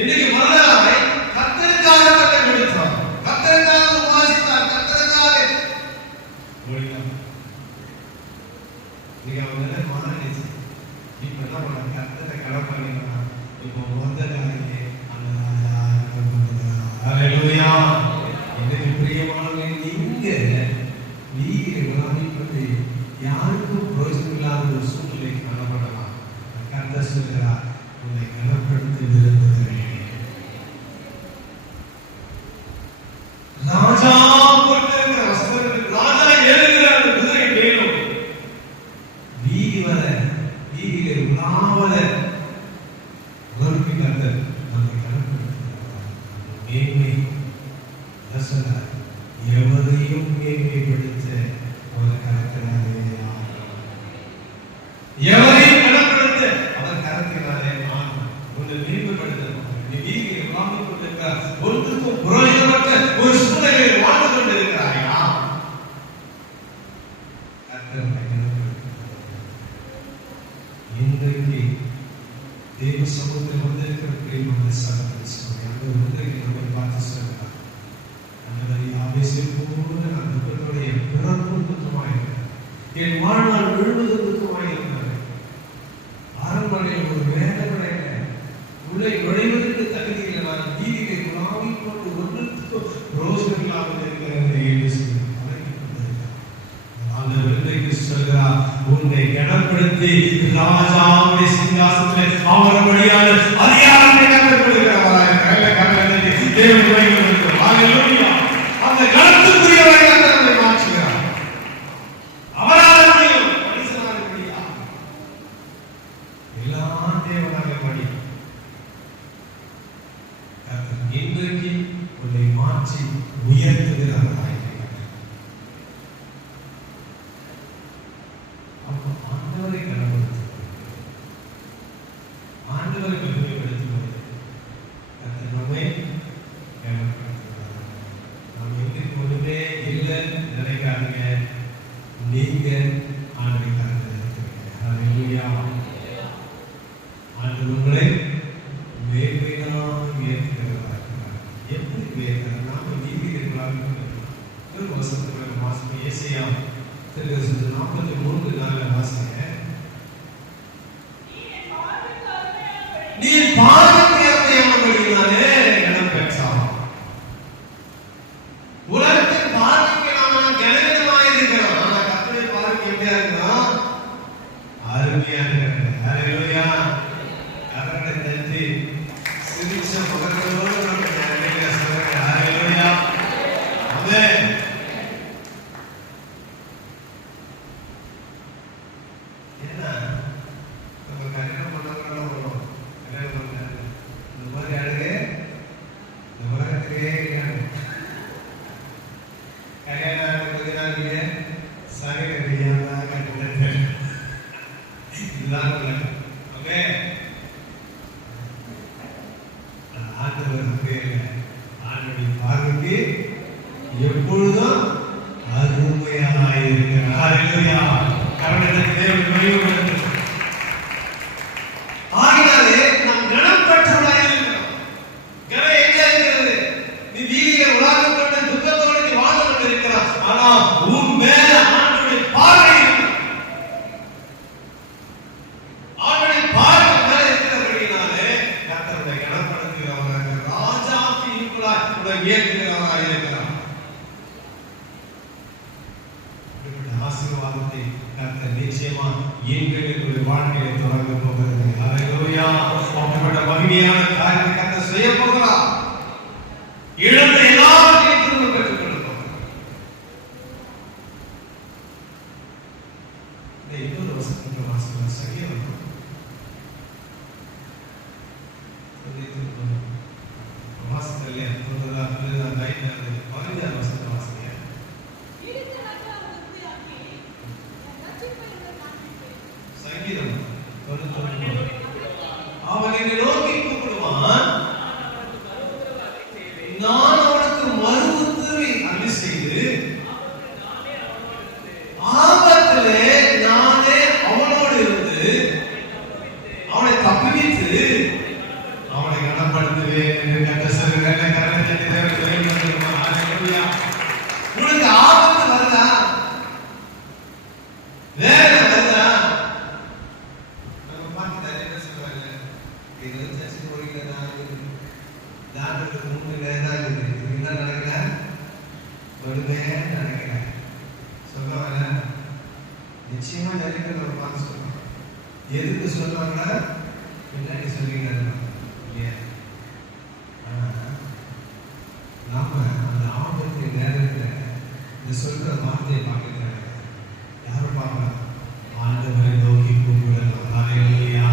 இன்னைக்கு முதலாய் கர்த்தருக்காக கர்த்தர் கொடுத்தார், கர்த்தருக்காக உபாசித்தார், கர்த்தருக்காக ஓடினார். நீங்க அவங்கள மாறிடுச்சு. இப்ப என்ன பண்ண? கர்த்தரை கடப்பணினா இப்போ மொர்தெகாயே அந்த ராஜா கடப்பணினா. ஹல்லேலூயா. இன்னைக்கு பிரியமானவர்களே, நீங்க உலாவிக்கொண்டு யாருக்கும் பிரயோஜனம் இல்லாத ஒரு சூழ்நிலை காணப்படலாம். கர்த்தர் சொல்கிறார், உன்னை கனப்படுத்த விரும்புகிறேன். ராஜா போட்டிருக்கிற வஸ்திரங்கள், ராஜா ஏறுகிற அந்த குதிரை மேலும் வீதி வர, வீதியிலே உலாவத உலகத்தை கர்த்தர் நம்மை கனப்படுத்துகிறார். மேன்மை சொன்னார், எவரையும் மேன்மைப்படுத்த ஒரு கரத்தினாலே, எவரையும் கனப்படுத்த அவர் கரத்தினாலே உன்னை மேன்மைப்படுத்த. நீ வீதியை வாழ்ந்து கொண்டிருக்கிறார், ஒன்றுக்கும் புரோஜனமற்ற ஒரு சூழ்நிலையில் வாழ்ந்து கொண்டிருக்கிறாயா? கர்த்தர் உன்னை கனப்படுத்துகிறார். இன்றைக்கு தேவ சமூகத்தில் வந்திருக்கிற பிரியமான சகோதர சகோதரி, அந்த ஒன்றைக்கு நம்மை பார்த்து சொல்கிறார், அந்த பெண்ணுடைய பிறப்பு துக்கமாயிருக்கிறது, என் வாழ்நாள் முழுவதும் துக்கமாயிருக்கிறது. அரண்மனையில் ஒரு வேலை கூட இல்லை, உள்ளே நுழைவதற்கு தகுதி இல்லை, நான் வீதியை உலாவிக் கொண்டு ஒன்றுக்கும் ரோசம் இல்லாமல் இருக்கிறது என்று சொல்லி அழைத்துக் கொண்டிருக்கிறார். அந்த வெள்ளைக்கு சொல்கிறார், உன்னை கனப்படுத்தி ராஜாவுடைய சிங்காசனத்தில் அமரும்படியான அதிகாரத்தை கற்றுக் கொடுக்கிறவராய் தேவன் வைத்திருக்கிறார். ஹல்லேலூயா. அந்த கனத்துக்குரியவரை நம்மை மாற்றுகிறார். அவரால் முடியும், மனுஷனால முடியாது. எல்லாம் தேவனால முடியும். இன்றைக்கு உன்னை மாற்றி உயர்த்துகிறார். ஆண்டவரை கனப்படுத்து, ஆண்டவரை பெருமைப்படுத்துவது கர்த்தர் நம்மை கனப்படுத்துகிறார். நாம் எங்களுக்கு ஒன்றுமே இல்லை நினைக்காதீங்க, நீங்க ஆண்டவருக்காக இருக்கிறீங்க. ஹல்லேலூயா. ஆண்டவர் உங்களை மேன்மையாக உயர்த்துகிறவராக இருக்கிறார். எப்படி உயர்த்துகிறார்? நாம நீதியில் இருக்கலாம். ஒரு வசனத்துக்குள்ள வாசிங்க, ஏசாயா 43:4 வாசிங்க. நீ பார்வைக்கு அருமையானபடியினாலே கனம் பெற்றாய். உலகத்தின் பார்வைக்கு நாம கனவீனமாய் இருக்கிறோம், ஆனா கர்த்தருடைய பார்வைக்கு எப்படியா இருக்கிறோம்? அருமையா இருக்கிறோம். ஹல்லேலூயா. கர்த்தரை நன்றி சிரிச்ச முகத்தோடு நம்ம நன்றியை சொல்லுங்க. ஹல்லேலூயா. ஆமென். என்ன ஆசீர்வாதத்தை கர்த்தர் நிச்சயமா எங்களுடைய வாழ்க்கையை தொடர்ந்து போகிறது. ஹல்லேலூயா. அப்படிப்பட்ட மகிமையான காரியத்தை கர்த்தர் செய்ய போகிறார். இழந்த எல்லாவற்றையும் திரும்ப பெற்றுக் கொடுப்பார். இன்னொரு வசனத்தை வாசிக்கலாம். சரியா வாசிக்கலையா? 15 வசனத்தை வாசிங்க. சங்கீதம் 91. அவன் என்னை நோக்கி கூப்பிடுவான், நான் அவனுக்கு மறு உத்தரவை அருளி செய்து ஆபத்திலே நானே அவனோடு இருந்து அவனை தப்புவித்து அவனை கனப்படுத்துவேன் என்று கர்த்தர் சொல்கிறார். கர்த்தர் உனக்கு ஆபத்து வருதா? வேலை வருதா? நம்ம பாட்டு நிறைய சொல்றாங்க, இது வந்து சர்ச்சை போறீங்களா? டாக்டருக்கு முன்பு நேரம் இருக்குது, என்ன நடக்கிற கொடுமையா நடக்கிற சொல்லுவாங்க. நிச்சயமா நிறைய பேர் நம்ம பார்த்து சொல்லுவாங்க. எதுக்கு சொல்லுவாங்க? பின்னாடி சொல்லிக்கிறாங்க இல்லையா? நாம அந்த ஆபத்து நேரத்தில் இந்த சொல்ற வார்த்தையை பார்க்கிறாங்க. யாரும் பார்க்கலாம்? ஆண்டவரை நோக்கி கூப்பிடலாம். ஹல்லேலூயா.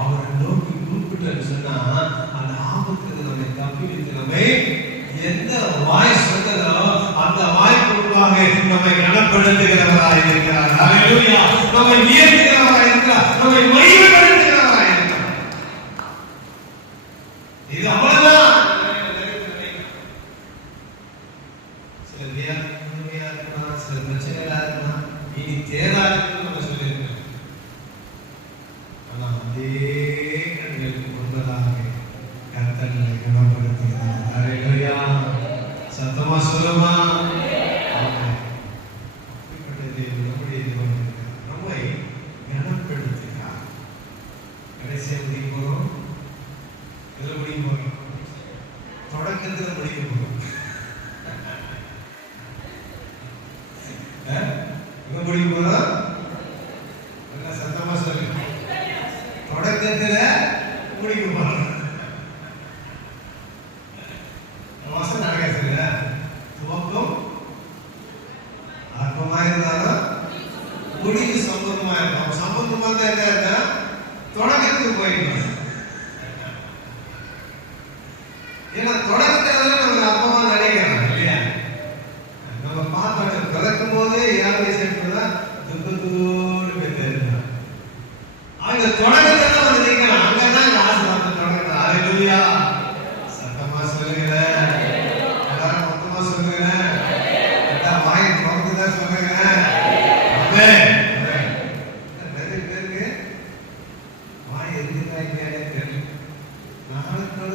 அவரை நோக்கி கூப்பிட்டு சொன்னா அந்த ஆபத்துக்கு நம்மை தப்பிவித்து நம்மை எந்த வாய் சொன்னதோ அந்த வாய்க்கு முன்பாக நம்மை கனப்படுத்துகிறவராக இருக்கிறார். ஹல்லேலூயா. நம்மை உயர்த்துகிறவராக இருக்கிறார். நம்மை மகிமைப்படுத்துகிறவராக இருக்கிறார். இது அவ்வளவுதான். சில வியாதியா இருக்கலாம், சில பிரச்சனைகளா இருக்கலாம், இனி தேராதுன்னு நம்ம சொல்லியிருக்கோம். ஆனா அதே கண்களுக்கு முன்பதாக கர்த்தர் நம்மை குணப்படுத்துகிறார். ஹல்லேலூயா. சத்தமா சொல்லுமா? அப்படிப்பட்டது நம்முடைய தேவன் நம்மை குணப்படுத்துகிறார். கடைசியா முடிக்க போறோம். எதுல முடிக்க போறோம்? தொடக்கத்துல முடிக்க போறோம். எங்க முடிக்க போறோம்? சத்தமா சொல்லு. தொடக்கத்துல முடிக்க போறோம். மாசம் நடக்க துவக்கம் ஆர்வமா இருந்தாலும் முடிவு சம்பந்தமா இருக்கும். சம்பந்தமா தான் என்ன இருக்கா? தொடக்கத்துக்கு போயிடணும். ஏன்னா தொடக்கத்துல நம்ம அப்பமா நினைக்கிறோம் இல்லையா? நம்ம பார்த்தோம் பிறக்கும் போதே யாருடைய சேர்த்துனா துக்கத்தோடு பெற்றிருந்தார். அங்க தொடக்கத்துல வந்து நிற்கலாம். அங்கதான் ஆசீர்வாதம் தொடங்குது. ஹல்லேலூயா. சத்தமா சொல்லுங்க. எல்லாரும் மொத்தமா சொல்லுங்க. எல்லாம் வாயை திறந்துதான் சொல்லுங்க. நிறைய பேருக்கு வாய் எதுக்காக தெரியல.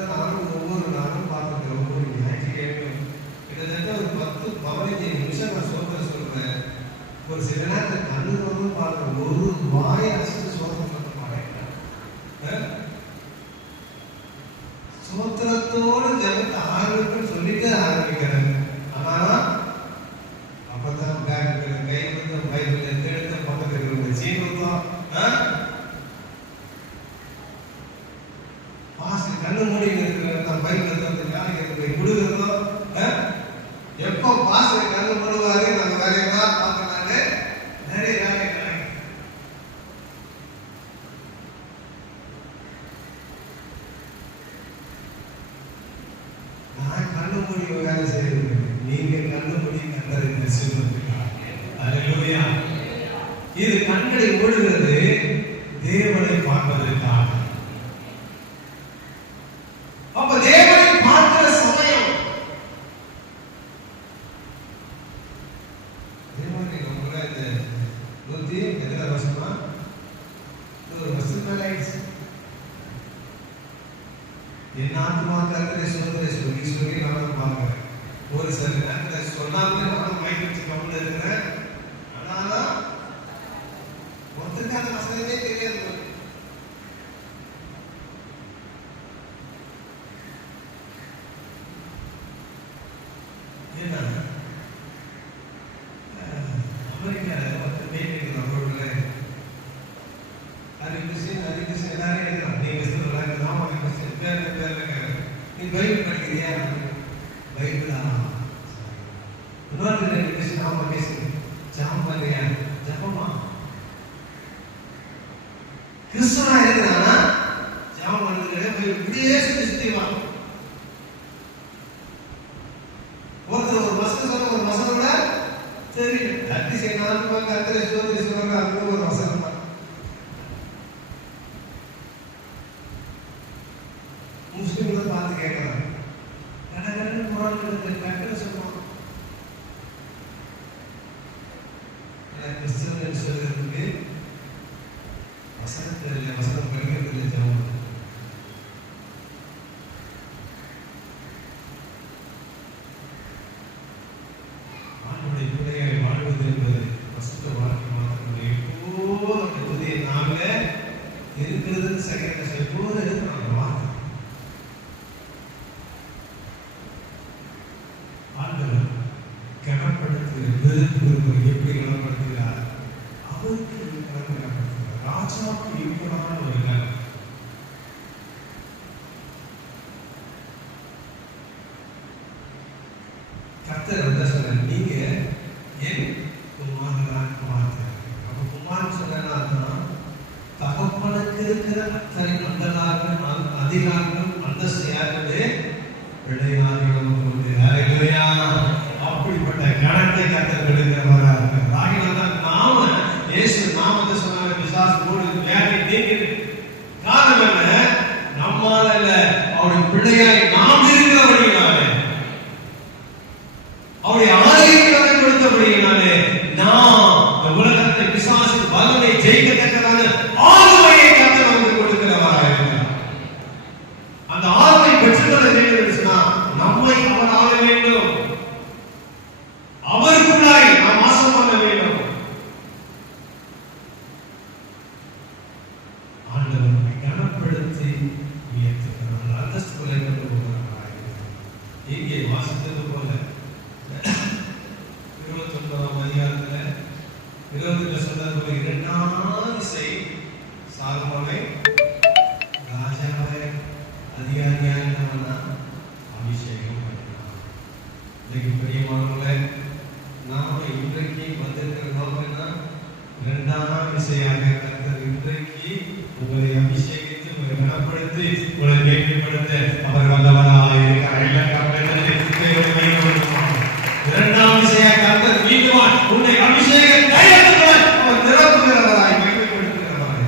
நானும் ஒவ்வொரு நாளும் பார்த்துக்கிறேன். ஒவ்வொரு ஞாயிற்றுக்கிழமையும் கிட்டத்தட்ட ஒரு 10-15 நிமிஷம் நான் சோதனை சொல்றேன். ஒரு சில நேரத்தில் கண்ணு வந்து பார்க்குறேன். ஒரு வாயை அசைத்து சோதனை பண்ண மாட்டேன். சோத்திரத்தோடு ஜனத்தை ஆரம்பிக்கும் சொல்லிட்டு ஆரம்பிக்கிறேன். ஆனா அப்பதான் பேங்க் கை வந்து பைபிள் எடுத்த பக்கத்தில் இருக்கிற ஜீவத்தம் பாஸ்ட் கண்ணு மூடி இருக்கிற பைபிள் எடுத்து கொடுக்குறதோ எப்போ பாஸ்ட் கண்ணு மூடுவாரு நம்ம வேலையெல்லாம் பார்க்கறாங்க. நிறைய வேலை கிடைக்கும். நான் கண்ணு மூடி வேலை செய்யறது, நீங்க கண்ணு மூடி கண்டதை தரிசிப்பதற்காக. ஹல்லேலூயா. இது கண்களை மூடுகிறது தேவனை பார்ப்பதற்காக. அப்ப தேவனை பார்க்கிற சமயம் தேவனை நம்மள இந்த 100 வருஷமா 100 வருஷம் மேல ஆயிடுச்சு. என் ஆத்மா கர்த்தரை சொல்லுகிறதை சொல்லி சொல்லி நானும் பார்க்கிறேன். ஒரு சில நேரத்தில் சொல்லாமலே நானும் மைக் வச்சு கம்மில் இருக்கிறேன். ஆனாலும் ஒருத்தருக்கு அந்த வசனமே தெரியாது. ஏன்னா அமெரிக்காவில் ஒருத்தர் பேர் கேட்குறான் ரோட்ல, அது கிறிஸ்டின் எல்லாரும் எழுதுறான். நீ கிறிஸ்தவர்களா? ஆமாம் கிறிஸ்டின். பேர் நீ பைபிள் படிக்கிறியா? பைபிளா? இன்னொரு கிறிஸ்டின். ஆமாம் பேசுங்க. ஜபம் பண்ணலையா? ஜபமா? கிறிஸ்தவனா இருக்கிறானா? ஜபம் பண்ணுறது இப்படியே சுற்றி சுற்றி வாங்க. ஒருத்தர் ஒரு வசனம் சொன்ன ஒரு வசனம் கூட சரி கத்தி செய்யணும் கத்திர சோதரி சொல்றாங்க. அது ஒரு வசனம் தான். முஸ்லிம்களை பார்த்து கேட்கறாங்க, கடற்கரை குரான் கட்டளை சொல்லுவாங்க. கிறிஸ்தவர்கள் சொல்றதுக்கு வசனத்தில் இல்லை, வசனம் படிக்கிறது இல்லை. ஜபம் ஆண்டுடைய பிள்ளைகளை வாழ்வது என்பது வசந்த வாழ்க்கை மாத்திரம். எப்போதும் அந்த புதிய நாவில இருக்கிறது சரியான எப்போதும் இருக்கிறாங்க வார்த்தை. ஆண்டவர் கனப்படுத்துகிற வெறுப்பு எப்படி கனப்படுத்துகிறார்? அவருக்கு கனப்படுத்துகிறார். ராஜாவுக்கு ஈக்குவலான ஒரு கனம். கர்த்தர் வந்து சொன்னார், நீங்க என் குமாரன் குமாரன். அப்ப குமாரன் சொன்னா தகப்பனுக்கு இருக்கிற அத்தனை அந்தகாரங்கள் அதிகாரங்கள் அந்தஸ்து யாருக்குது? பிள்ளையாரிடம் கொண்டு. ஹல்லேலூயா. அப்படிப்பட்ட கணத்தை கர்த்தர் கொடுக்கிறவரா இருக்கிறார். ஆகினால்தான் நாம இயேசு நாமத்தை சொன்னாங்க, பிசாசு போடு வேலை நீக்குது. காரணம் என்ன? நம்மால இல்ல, அவருடைய பிள்ளையாய் நாம் இருக்கிறபடியினாலே, அவருடைய ஆலயங்களை கொடுத்தபடியினாலே நாம் இந்த உலகத்தை பிசாசு வல்லமை ஜெயிக்கத்தக்கதான ஆளுமையை கர்த்தர் நமக்கு கொடுக்கிறவரா இருக்கிறார். அந்த ஆளுமை பெற்றுக்கொள்ள வேண்டும் சொன்னா நம்மை அவர் ஆள வேண்டும். அவருக்குள்ளாய் நாம் வாசம் பண்ண வேண்டும். ஆண்டவரை கனப்படுத்தி உயர்த்துகிறார். அந்தஸ்துகளை கொண்டு போகிறார். இங்கே வாசித்தது போல 29ஆம் அதிகாரத்தில் 20 சொன்னது போல இரண்டாம் விசை சாலமோனை ராஜாவை அதிகாரியாக அபிஷேகம் பண்ணினார். இன்னைக்கு பிரியமானவர்களே, நாம இன்றைக்கு வந்திருக்கிற நோக்கம்னா இரண்டாம் விசையாக கர்த்தர் இன்றைக்கு உங்களை அபிஷேகித்து உங்களை கனப்படுத்தி உங்களை மேன்மைப்படுத்த அவர் வல்லவராக இருக்கிறார். இரண்டாம் விசையாக கர்த்தர் மீண்டுமாய் உன்னை அபிஷேக தைலத்துடன் அவர் நிரப்புகிறவராய் மேன்மைப்படுத்துகிறவராய்.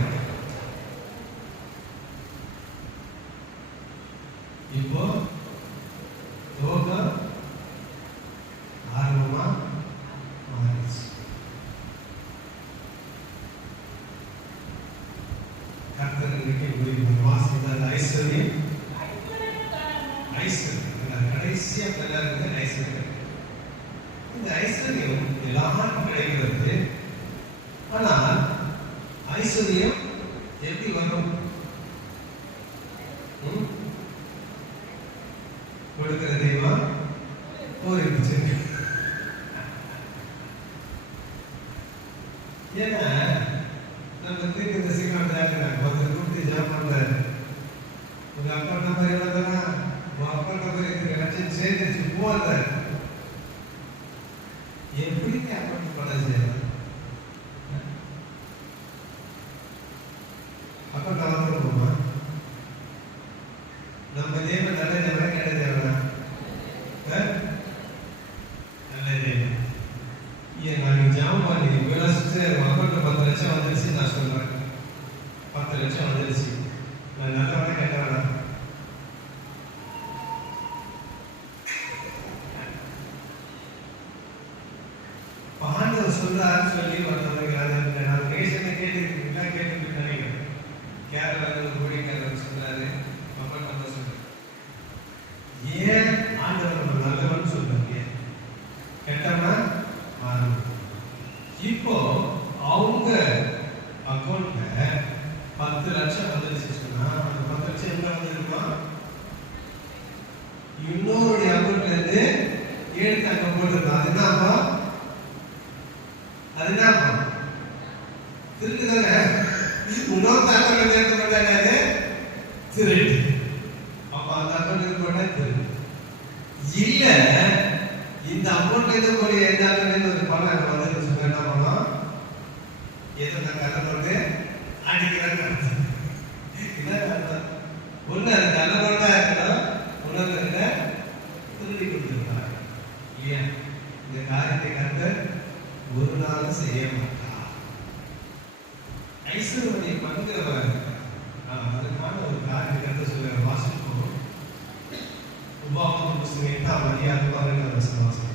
இப்போ தோகம் ஆரம்பமா மாறிச்சு. கர்த்தர் இன்னைக்கு முடிவு வாசித்தார். ஐஸ்வர்யம் கடைசியா பிள்ளைங்க ஐஸ்வர்யம். இந்த ஐஸ்வர்யம் எல்லாருக்கும் கிடைக்கிறது. ஆனால் ஐஸ்வர்யம் எப்படி வரும்? கொடுக்கிற தெய்வம் போயிருச்சு. ஏன்னா நம்ம இந்த சீக்கிரம் ஒருத்தர் கூப்பிட்டு ஜாப் பண்றாரு. உங்க அப்பா நம்பர் எவ்வளவுதானா? உங்க அப்பா நம்பர் இருக்கிற லட்சம் சேர்ந்துச்சு போறாரு. எப்படி அக்கௌண்ட் பண்ண செய்யலாம்? அக்கௌண்ட் அளவு போமா? நம்ம தேவை நல்ல தேவை கெட்ட தேவை? நல்ல தேவை. ஏன் நான் ஜாம் பண்ணி விளாசிட்டு அக்கௌண்ட்ல 10 லட்சம் வந்துருச்சு நான் சொல்றேன். 10 லட்சம் வந்துருச்சு. நான் நல்ல வேலை கெட்ட வேலை? ஆண்டவர் சொல்றாரு சொல்லி வந்தவங்க நான் பேசுறதை கேட்டுருக்கீங்களா? கேட்டு நினைக்கிறேன். கேரளாவில் ஒரு ஊழியக்காரர் சொல்றாரு, மக்கள் நம்ம சொல்றாரு, ஏன் ஆண்டவர் நம்ம நல்லவன்னு சொல்றாங்க, கெட்டவனா மாறும். இப்போ அவங்க அக்கௌண்ட்ல 10 லட்சம் வந்துருச்சு சொன்னா அந்த 10 லட்சம் எங்க வந்துருமா? இன்னொருடைய அக்கௌண்ட்ல இருந்து எடுத்து அங்க போட்டுருக்கோம். அதுதான் அது என்ன திருட்டுதானே. இன்னொரு அக்கௌண்ட் சேர்த்து போட்டாங்க திருட்டு. அப்ப அந்த அக்கௌண்ட் போட்டா திருட்டு இல்ல. இந்த அமௌண்ட் எது போய் எந்த அக்கௌண்ட் ஒரு பணம் வந்து சொன்னா என்ன பண்ணோம், ஏதோ நான் கதை போட்டு அடிக்கிறாங்க. ஒண்ணு அது கதை போட்டா இருக்கணும், ஒண்ணு இருக்க திருடி கொடுத்துருக்காங்க இல்லையா. இந்த காரியத்தை கண்டு ஒரு நாளும் செய்ய மாட்டார். ஐஸ்வர்யவனை பங்குறவர். அதுக்கான ஒரு காரியத்தை கண்டு சொல்ல வாசிப்போம். உபாகம புஸ்தகம் 8ஆம் அதிகாரம் 12ஆம் வசனம் வாசிக்கிறேன்.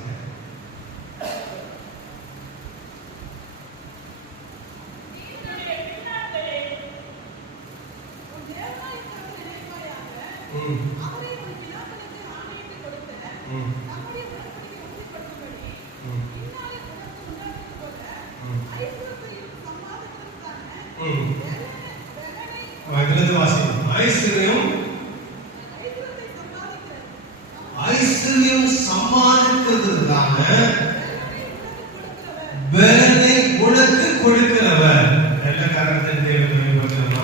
ஐஸ்வர்யம் சம்பாதிக்கிறதுக்காக பலனை உனக்கு கொடுக்கிறவர். நல்ல காரணத்தை தேவன் பத்திரமா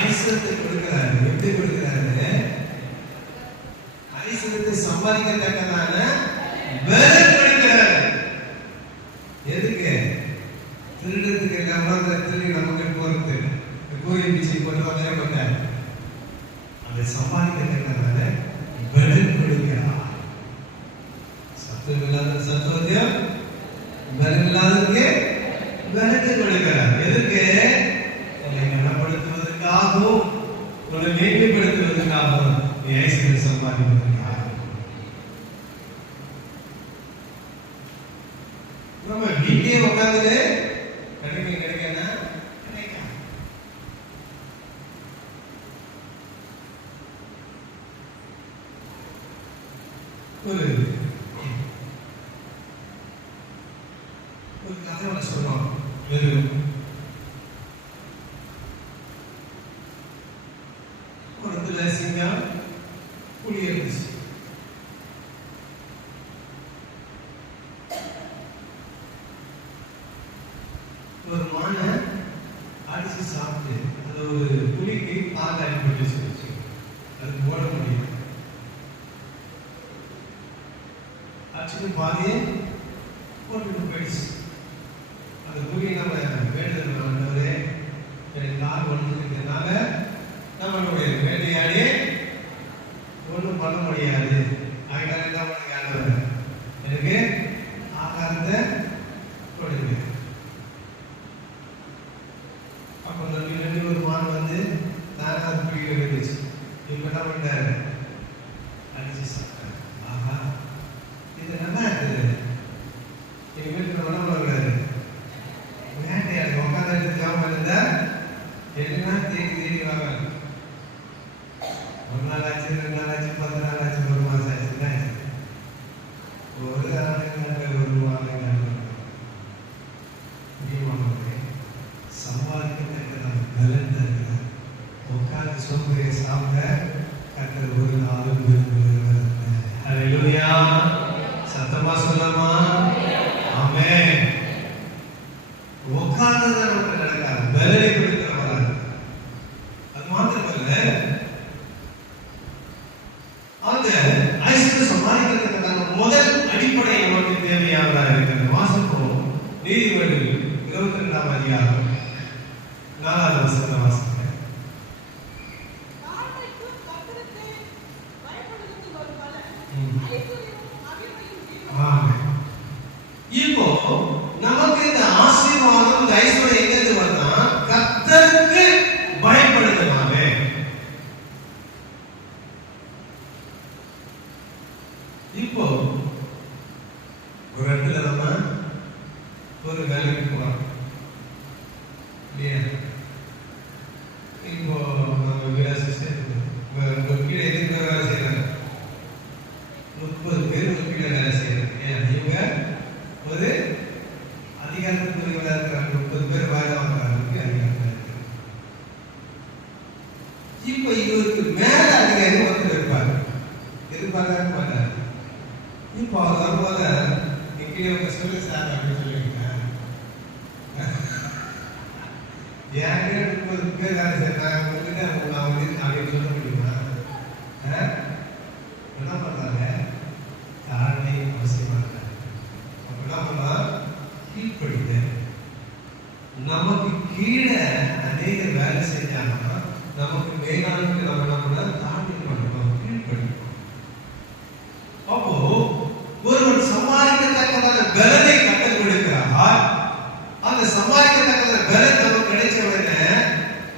ஐஸ்வர்யத்தை கொடுக்கிறாரு. எப்படி கொடுக்கிறாரு? ஐஸ்வர்யத்தை சம்பாதிக்கத்தக்கதான பலன் கொடுக்கிறாரு. எதுக்கு? திருடத்துக்கு இல்லாம திருடி நமக்கு போறது கூறி பிச்சை போட்டு வந்தே போட்டார். அதை சம்பாதிக்கிறதுனால பலன் கொடுக்கிறார். சத்துவம் இல்லாத சத்துவத்தையும் பலன் இல்லாததுக்கு பலத்தை கொடுக்கிறார். எதுக்கு? உன்னை கனப்படுத்துவதற்காகவும் உன்னை மேன்மைப்படுத்துவதற்காகவும் ஐஸ்வர்யம் சம்பாதிப்பதற்காக. நம்ம வீட்டிலே உட்காந்து கிடைக்கணும் கிடைக்காது. ஒரு கதை சொல்றோம். ஒரு இடத்துல சிங்கம் புலி இருந்துச்சு. ஒரு மானை அடிச்சு சாப்பிட்டு அந்த ஒரு புலிக்கு கால் அடிப்பட்டு சொல்லிச்சு. அது ஓட முடியும். அடிச்சுட்டு பாதியே போட்டு போயிடுச்சு. அந்த புலி நம்ம வேண்டுதல் வந்தவரே எனக்கு கால் ஒன்றுனால நம்மளுடைய வேட்டையாடி ஒன்றும் பண்ண முடியாது. அதனால என்ன பண்ண எனக்கு ஆகாரத்தை கொடுங்க. அப்போ ரெண்டு ஒரு மான் வந்து நான் அது புலியில விட்டுச்சு. இப்ப என்ன பண்ணாரு? அடிச்சு சாப்பிட்டாரு. ஆஹா, இது நல்லா இருக்குது. எங்க வீட்டுல உணவு வர்றாரு வேட்டையாடு உட்காந்து எடுத்துக்காம இருந்தா என்ன தேடி தேடி வாங்க. ஒரு நாள் ஆச்சு, 2 நாள் ஆச்சு, 10 நாள் ஆச்சு, 1 மாசம் ஆச்சு. ஒரு ஆளுங்க ஒரு ஆளுங்க சம்பாதிக்கத்தக்கதான் பலன் தருகிறார். உட்காந்து சோம்பேறிய சாப்பிட கர்த்தர் ஒரு நாளும் விரும்புகிறவர். ஹல்லேலூயா. சத்தமா சொல்லமா? ஆமென். உட்கார்ந்துதான் நமக்கு நடக்காது. பலனை கொடுக்கிறவராக. அது மாத்திரமல்ல, அந்த ஐஸ்வர்யம் சம்பாதிக்கிறதுக்கான முதல் அடிப்படை நமக்கு தேவையானதாக இருக்கிறது. வாசிப்போம். நீதிமொழிகள் 22ஆம் அதிகாரம் 4ஆவது வசனத்தை வாசிக்கிறேன். இப்போ நமக்கு இந்த ஆசீர்வாதம், இந்த ஐஸ்வர்யம் எங்கிருந்து வருதுன்னா கர்த்தருக்கு பயப்படுதலாமே. இப்போ ஒரு இடத்துல நம்ம ஒரு வேலைக்கு போறோம் இல்லையா? இப்போ நம்ம கீழே எதுக்கு வேலை செய்யறாங்க? 30 பேர் ஒரு கீழே வேலை செய்யறாங்க. இவங்க ஒரு அதிகாரத்துக்குரியவர்களா இருக்கிறாங்க. 30 பேர் வாய்தா வாங்குறாங்க அதிகாரத்தில் இருக்கிறாங்க. இப்போ இவருக்கு மேல அதிகாரி ஒருத்தர் இருப்பாரு. எதிர்பார்க்க மாட்டாரு. இப்போ அவர் வரும்போது கீழே சொல்லி சார் ஏங்க 30 பேர் வேலை செய்யறாங்க உங்ககிட்ட நான் வந்து அப்படின்னு சொல்ல முடியுமா? என்ன பண்றாங்க? தாழ்மை அவசியமா இருக்காங்க. அப்ப என்ன பண்ணலாம்? கீழ்ப்படிங்க. நமக்கு கீழே அநேக வேலை செஞ்சாங்கன்னா நமக்கு மேலாளுக்கு நம்ம என்ன பண்ண தாழ்மை பண்ணணும், கீழ்ப்படிக்கணும். அப்போ ஒருவன் சம்பாதிக்கத்தக்கதான பலனை கற்றுக் கொடுக்கிறார். அந்த சம்பாதிக்கத்தக்கதான பலன் நமக்கு கிடைச்ச உடனே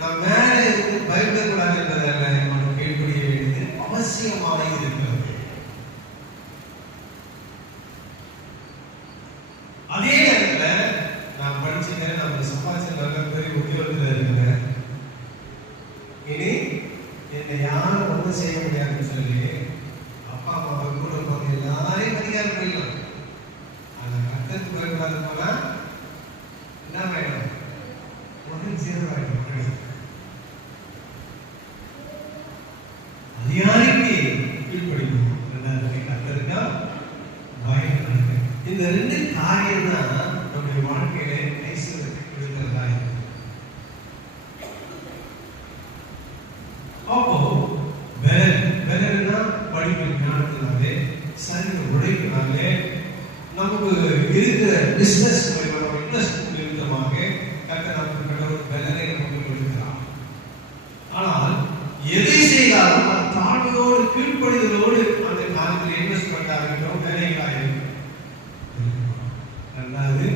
நம் மேலே இருந்து பயப்படக்கூடாது என்பதல்ல, நம்ம கீழ்ப்படிய வேண்டியது அவசியமாக இருக்கிறது. அதே நேரத்தில் நான் படிச்சுக்கிறேன், நம்ம சம்பாதிச்ச நல்ல பெரிய உத்தியோகத்தில் இருக்கிறேன், இனி என்னை யாரும் ஒன்றும் செய்ய முடியாதுன்னு சொல்லி அப்பா அம்மா கூட போது எல்லாரையும் அதிகாரம் போயிடலாம். ஆனால் கத்தத்துக்கு பயப்படாத போனா என்ன ஆயிடும்? ஒரு 0 ஆயிடும். அதிகாரிக்கு கீழ்ப்படிக்கணும். ரெண்டாவது கத்தருக்கா பயன்படுங்க. இந்த 2 காரியம் தான் நம்முடைய வாழ்க்கையில ஐஸ்வர்யத்தை கொடுக்கிறதா இருக்கு. அப்போ பலன்னா படிப்பு ஞானத்தினாலே சரிங்க உழைப்பினாலே நமக்கு இருக்கிற பிசினஸ் மூலமாக இன்வெஸ்ட் நிமித்தமாக கர்த்தர் நமக்கு கடவுள் பலனை நமக்கு கொடுக்கிறார். ஆனால் எதை செய்தாலும் அந்த தாழ்மையோடு கீழ்ப்படிதலோடு அந்த காலத்தில் இன்வெஸ்ட்மெண்ட் ஆகட்டும் வேலைகளாக. ரெண்டாவது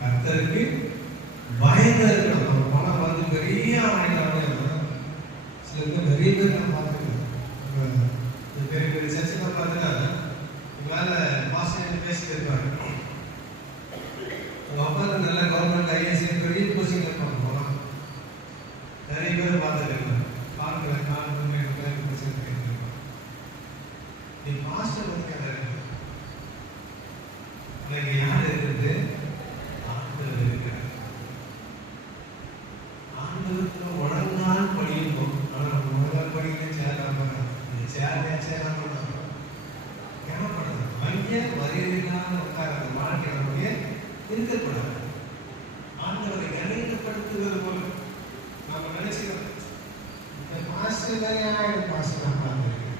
கர்த்தருக்கு பயந்து இருக்கணும். நம்ம பணம் வந்து பெரிய ஆணையினால சில பேர் நிறைய பேர் நான் பார்த்துருக்கேன். பெரிய பெரிய சர்ச்சைலாம் பார்த்தீங்கன்னா உங்களால பாஸ்டர் பேசிட்டு இருப்பாங்க. உங்க அப்பா நல்ல கவர்மெண்ட் ஐஏஎஸ் பெரிய போஸ்டிங் இருப்பாங்க. போனால் நிறைய பேர் பார்த்துருக்கேன். பார்க்குறேன் நீ பாஸ்டர் வந்து உனக்கு யார் இருக்குது? ஆண்டவர் இருக்கிறார். ஆண்டவருக்கு உடனால் படியும். ஆனால் உடல் படிக்க சேரலாம் சேரலாம் ஏமாப்படுறது மைய மரியாதைகளான உட்கார அந்த வாழ்க்கை நம்முடைய இருக்கக்கூடாது. ஆண்டவரை கணிதப்படுத்துவது போல நம்ம நினைச்சுக்கிறோம். இந்த மாஸ்டர் தான் பாஸ்டர் நான் பார்த்துருக்கேன்.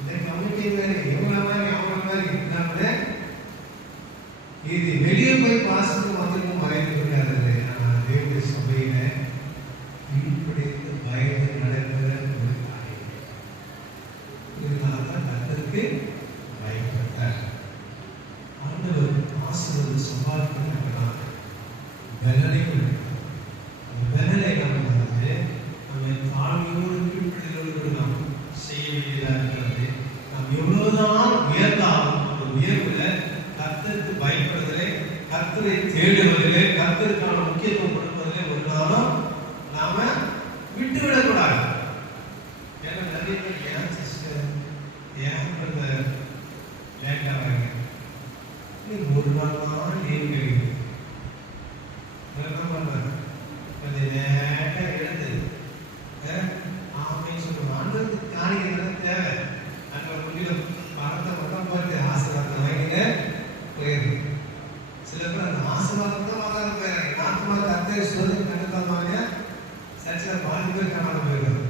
இந்த கமிட்டி மாதிரி இவங்கள மாதிரி அவங்கள மாதிரி இல்லாம இது வெளியே போய் பாசத்துக்கு வந்துருக்கும் மறைந்து கொண்டாரு. ஆனால் தேவனுடைய சபையில கீழ்ப்படிந்து பயந்து நடக்கிற ஒரு காரியம். இதனால்தான் கர்த்தருக்கு பயப்படுத்தார். ஆண்டவர் ஆசீர்வாதம் சம்பாதிக்கிறார். பலனை கொடுக்கிறார். அந்த பலனை நம்ம வந்து நம்ம தாழ்மையோடு கீழ்ப்படிதலோடு நாம் செய்ய வேண்டியதாக இருக்கிறது. நாம் எவ்வளவுதான் உயர்ந்தாலும் அந்த உயர்வுல கர்த்தருக்கு பயப்படுவதிலே, கர்த்தரை தேடுவதிலே, கர்த்தருக்கான முக்கியத்துவம் கொடுப்பதிலே ஒரு நாளும் நாம விட்டுவிடக்கூடாது. ஏன்னா நிறைய பேர் ஏன் சிஸ்டர் ஏன் லேட் ஆகிறாங்க, ஒரு நாள் தான் லீவ் கிடைக்குது. என்ன பண்றாங்க? கொஞ்சம் லேட்டா எழுந்து அப்படின்னு சொல்லுவாங்க. ஆண்டவருக்கு காணிக்கிறது தேவை. அந்த முடிவில் பணத்தை மட்டும் பார்த்து ஆசீர்வாதத்தை வாங்கிட்டு போயிடுது. சில பேர் அந்த ஆசீர்வாதத்தை வாங்காத போயிடுறாங்க. நாட்டுமா கர்த்தரை சொல்லி கண்டுக்காம சர்ச்சில் பாதி பேர் காணாம போயிடுறாங்க.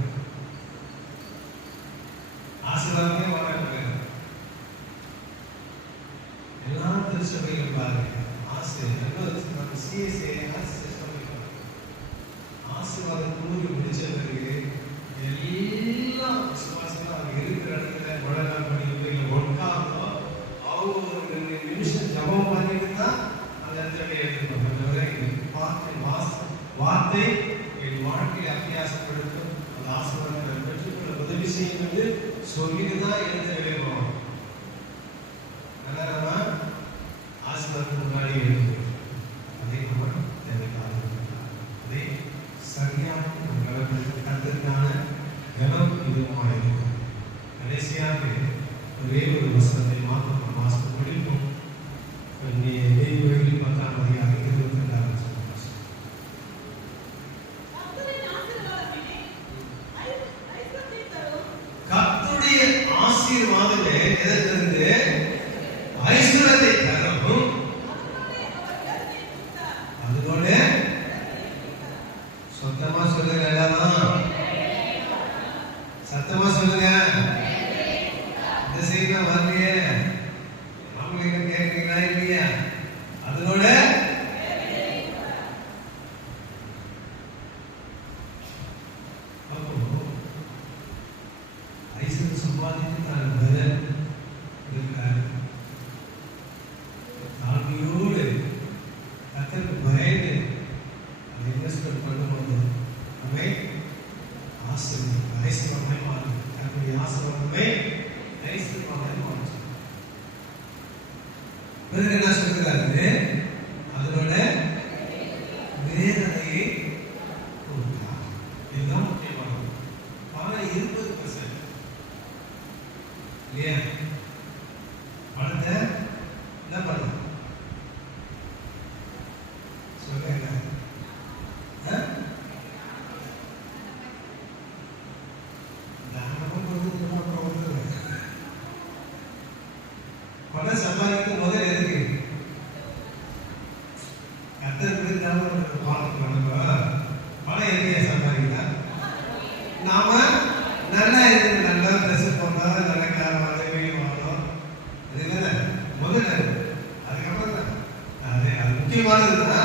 ஆசீர்வாதமே வாங்காத போயிடுறாங்க. எல்லா திருச்சபைகளும் பாருங்க ஆசீர்வாதம் கூறி முடிச்ச பிறகு எல்லா விசுவாசமும் அவங்க இருக்கிற இடத்துல உடனே பண்ணி ஒட்காமோ அவங்க ஒரு 2 நிமிஷம் ஜபம் பண்ணிட்டு தான் அந்த இடத்துல எடுத்துக்கணும். வார்த்தை என் வாழ்க்கையை அபியாசப்படுத்தும். அந்த ஆசீர்வாதத்தை பெற்றுக்கொள்ள உதவி செய்யும்போது சொல்லிட்டு தான் எழுத வேணும். நம்ம ஆசீர்வாதம் கத்தர் விருந்தாலும் பாட்டு பண்ணுவோம். பணம் எங்கேயா சம்பாதிக்கலாம்? நாம நல்லா இருக்கு, நல்லா ட்ரெஸ் போடணும், நல்ல கார் வாங்க, வீடு வாங்கணும். அது இல்லை முதல்ல. அதுக்கப்புறம் தான் அது முக்கியமானதுன்னா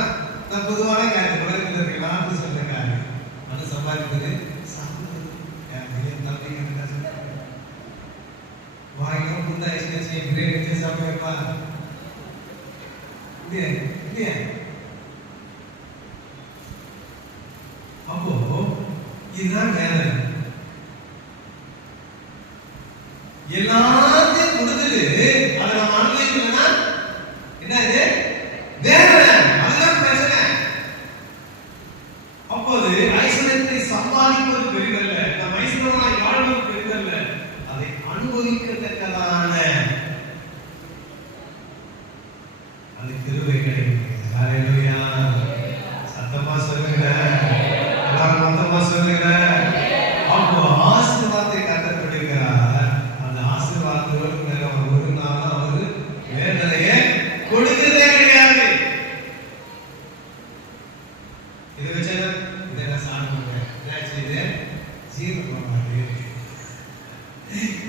நான் பொதுவான காரியம் உலகத்தில் இருக்கலாம் சொல்ற காரியம். அது சம்பாதிப்பது, சாப்பிடுவது, வாங்கினோம் புந்த ஐஸ்கிரீம் பிரியாணி வச்சு சாப்பிடுவேப்பா இல்லையா? அப்போ இதுதான் வேலை. எல்லாத்தையும் கொடுத்துட்டு அதை நம்ம அனுபவிக்கணும்னா என்ன இது வேலை. அதுதான் பிரச்சனை. அப்போது ஐஸ்வர்யத்தை சம்பாதிப்பது பெரிதல்ல, நம் ஐஸ்வர்யமாய் வாழ்வது பெரிதல்ல, அதை அனுபவிக்கத்தக்கதான அந்த கிருபை கிடைக்கும். ஹல்லேலூயா. சத்தமா சொல்லுங்க, எல்லாரும் மொத்தமா சொல்லுங்க. அப்போ ஆசீர்வாதத்தை கத்தர் கொடுக்கிறார். அந்த ஆசீர்வாதத்தோடு ஒரு நாள் அவர் வேதனையை கொடுக்கிறதே கிடையாது. இதை வச்சு இதெல்லாம் சாப்பிடுங்க, ஜீரணம் பண்ண மாட்டேன்,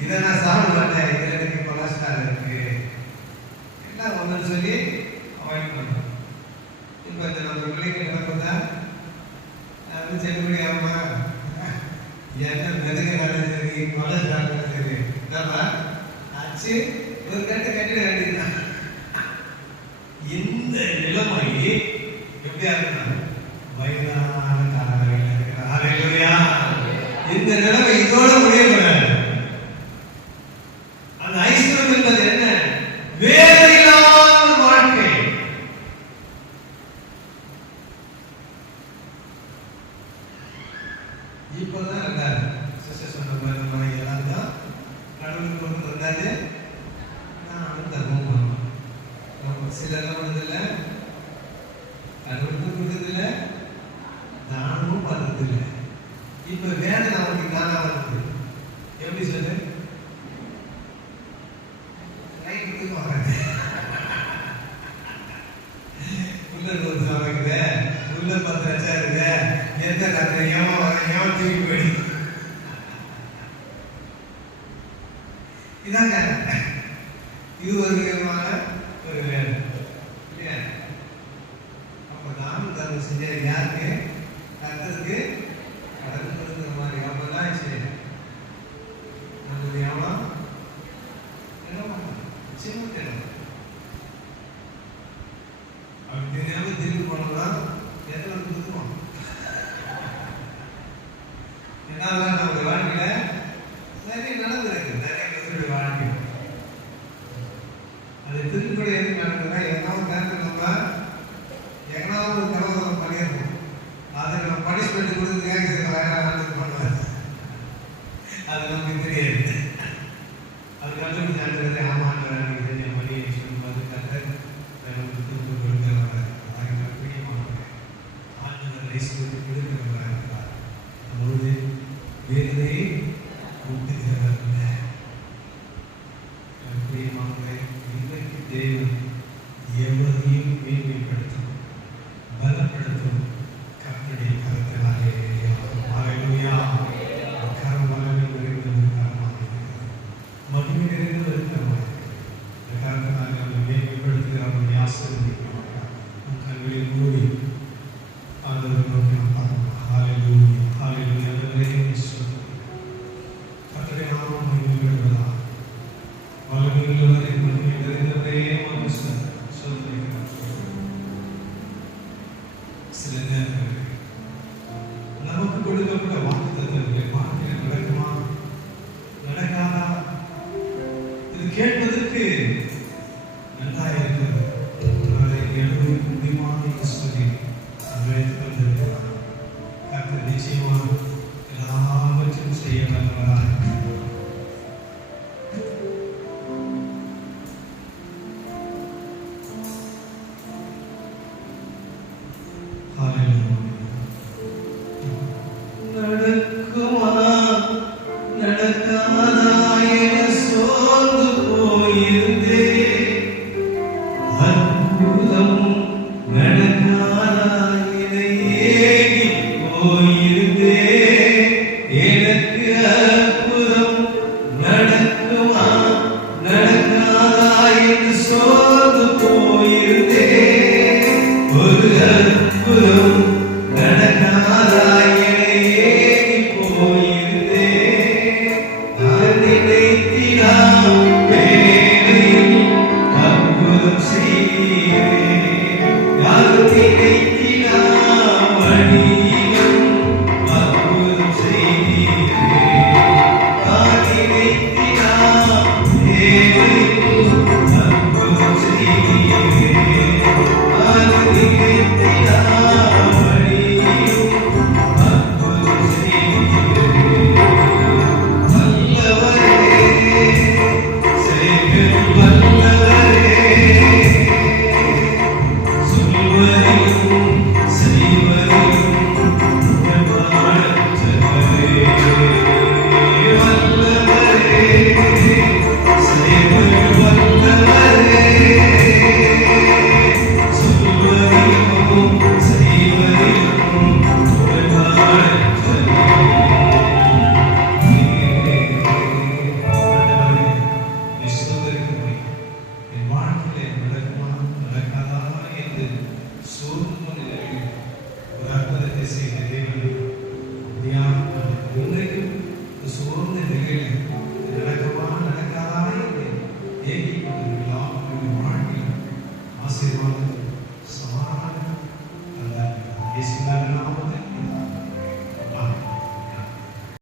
இதை நான் சாப்பிட மாட்டேன், இதில் எனக்கு கொலஸ்ட்ரால் இருக்கு எல்லாம் ஒன்றுன்னு சொல்லி அவாய்ட் பண்ணுறோம். இப்போ இந்த நம்ம பிள்ளைங்க நடக்குதா அது செல்லுபடி ஆகுமா? என்ன மெதுக நடந்தது, கொலஸ்ட்ரால் நடந்தது, என்னப்பா ஆச்சு, ஒரு கட்டு கட்டிட வேண்டியதுதான். இந்த நிலைமை எப்படியா இருக்கணும்? வயதான காலங்களில் இருக்கிறார். ஹல்லேலூயா. இந்த நிலைமை இதோட முடியக்கூடாது. அந்த ஐஸ்வர்யம் என்பது என்ன? வேலையில்லாத வாழ்க்கை. இப்பதான் இருந்தாரு சொன்ன மாதிரி எல்லாம் தான் கடவுளுக்கு கொண்டு வந்தாரு. நான் தர்மம் பண்ணணும். சிலர் பண்ணதில்லை, கடவுளுக்கு கொடுத்ததில்லை, தானமும் பண்ணதில்லை. இப்ப வேலை நமக்கு தானா வருது. எப்படி சொல்லு? ரைட்டுக்கு வராது. உள்ள நூறு சமைக்குது, உள்ள 10 லட்சம் இருக்கு, எந்த கத்திரையும் தூக்கி போயிடு. இதாங்க இது ஒரு விதமான ஒரு வேலை இல்லையா? அப்ப நானும் தர்மம் செஞ்ச யாருக்கு? கத்தருக்கு கடன் கொடுக்குற மாதிரி. அப்பதான் சரி நம்மளுடைய அவன் நிச்சயமா தேடும். அப்படி தெரியாம திரும்பி போனோம்னா எத்தனை கொடுத்துருவோம்? என்னதான் நம்மளுடைய வாழ்க்கையில நிறைய நடந்திருக்கு, நிறைய பேருடைய வாழ்க்கை. அது திருப்பி எதுக்கு நடக்குதுன்னா, என்னாவது நேரத்தில் நம்ம எங்கனாவது ஒரு தடவை நம்ம பண்ணியிருக்கோம். அதுக்கு நம்ம பனிஷ்மெண்ட் கொடுத்துருக்காங்க, சில வேலை பண்ணுவார். அது நமக்கு தெரியாது. அது கண்டுபிடிச்சாண்டு ஆமாண்டு வேலை மணி சொல்லும்போது கத்தர் நமக்கு திருப்பி கொடுக்கிறவங்க பிடிமானவங்க ஆண்டு வயசுக்கு கொடுக்கிறவங்க இருக்கிறார். அதோடு வேதனையை ஊட்டுகிறவர் பிரியமானவர்களே, இன்றைக்கு தேவன் எவரையும் மேன்மைப்படுத்தும் பலப்படுத்தும் கர்த்தருடைய கரத்தினாலே. ஹல்லேலூயா. கரம் வல்லமை நிறைந்தது, கரமாக இருக்கிறது, மகிமை நிறைந்தது கரமாக இருக்கிறது. இந்த கரத்தினாலே நம்மை மேன்மைப்படுத்தி அவருடைய ஆசீர்வதிப்பார். நம் கண்களை மூடி ஆண்டவரை நோக்கி நாம் பார்ப்போம். ஹல்லேலூயா. ஹல்லேலூயா. கர்த்தருடைய நாமம் மகிமைப்படுவதாக. வல்லமையுள்ளவரே, மகிமை நிறைந்தவரே, சொல்லுகிறேன். சில நேரங்களில் நமக்கு கொடுக்கப்பட்ட வாக்குத்தத்தங்களை வாழ்க்கையில் நடக்குமா நடக்காதா? இது கேட்பதற்கு நல்லா இருக்கிறது. முடியுமான சொல்லி வந்திருக்கிறார். கர்த்தர் நிச்சயமாக எல்லாவற்றையும் செய்ய வல்லவராக இருக்கிறார். நடக்குமா நடக்காதா என சோர்ந்து போயிருந்தே, அற்புதம் நடக்காதா என்னை ஏகி போயிருந்தே எனக்கு அற்புதம் நடக்குமா நடக்காதா என்று சோர்ந்து போயிருந்தே ஒரு அற்புதம் நடக்காதா என்னை ஏகி போயிருந்தே நான் நினைத்திடாம் வேளையில் அற்புதம் செய்கிறேன் நான் நினைத்திடாம் வழியிலும் அற்புதம் செய்கிறேன் நான் நினைத்திடாம் வேளையில் அற்புதம் செய்கிறேன் நான் நினைத்திடாம் வழியிலும் அற்புதம் செய்கிறேன் வல்லவரே செய்யும் வல்லவரே சொல்வதிலும் செய்வதிலும் உடன்பாடற்றவரே வல்லவரே செய்யும் வல்லவரே சொல்வதிலும் செய்வதிலும் உடன்பாடற்றவரே என் வாழ்க்கையிலே நடக்குமா நடக்காதா என்று சோர்ந்து கொண்டிருக்கிறேன். ஒரு அற்புதத்தை செய்த தேவன் இன்றைக்கும் சோர்ந்த நிலையில் நடக்குமா நடக்காதா என்று ஏங்கிக் கொண்டிருக்கலாம். வாழ்க்கையில் ஆசீர்வாதம் சமாதானம் தந்தார்.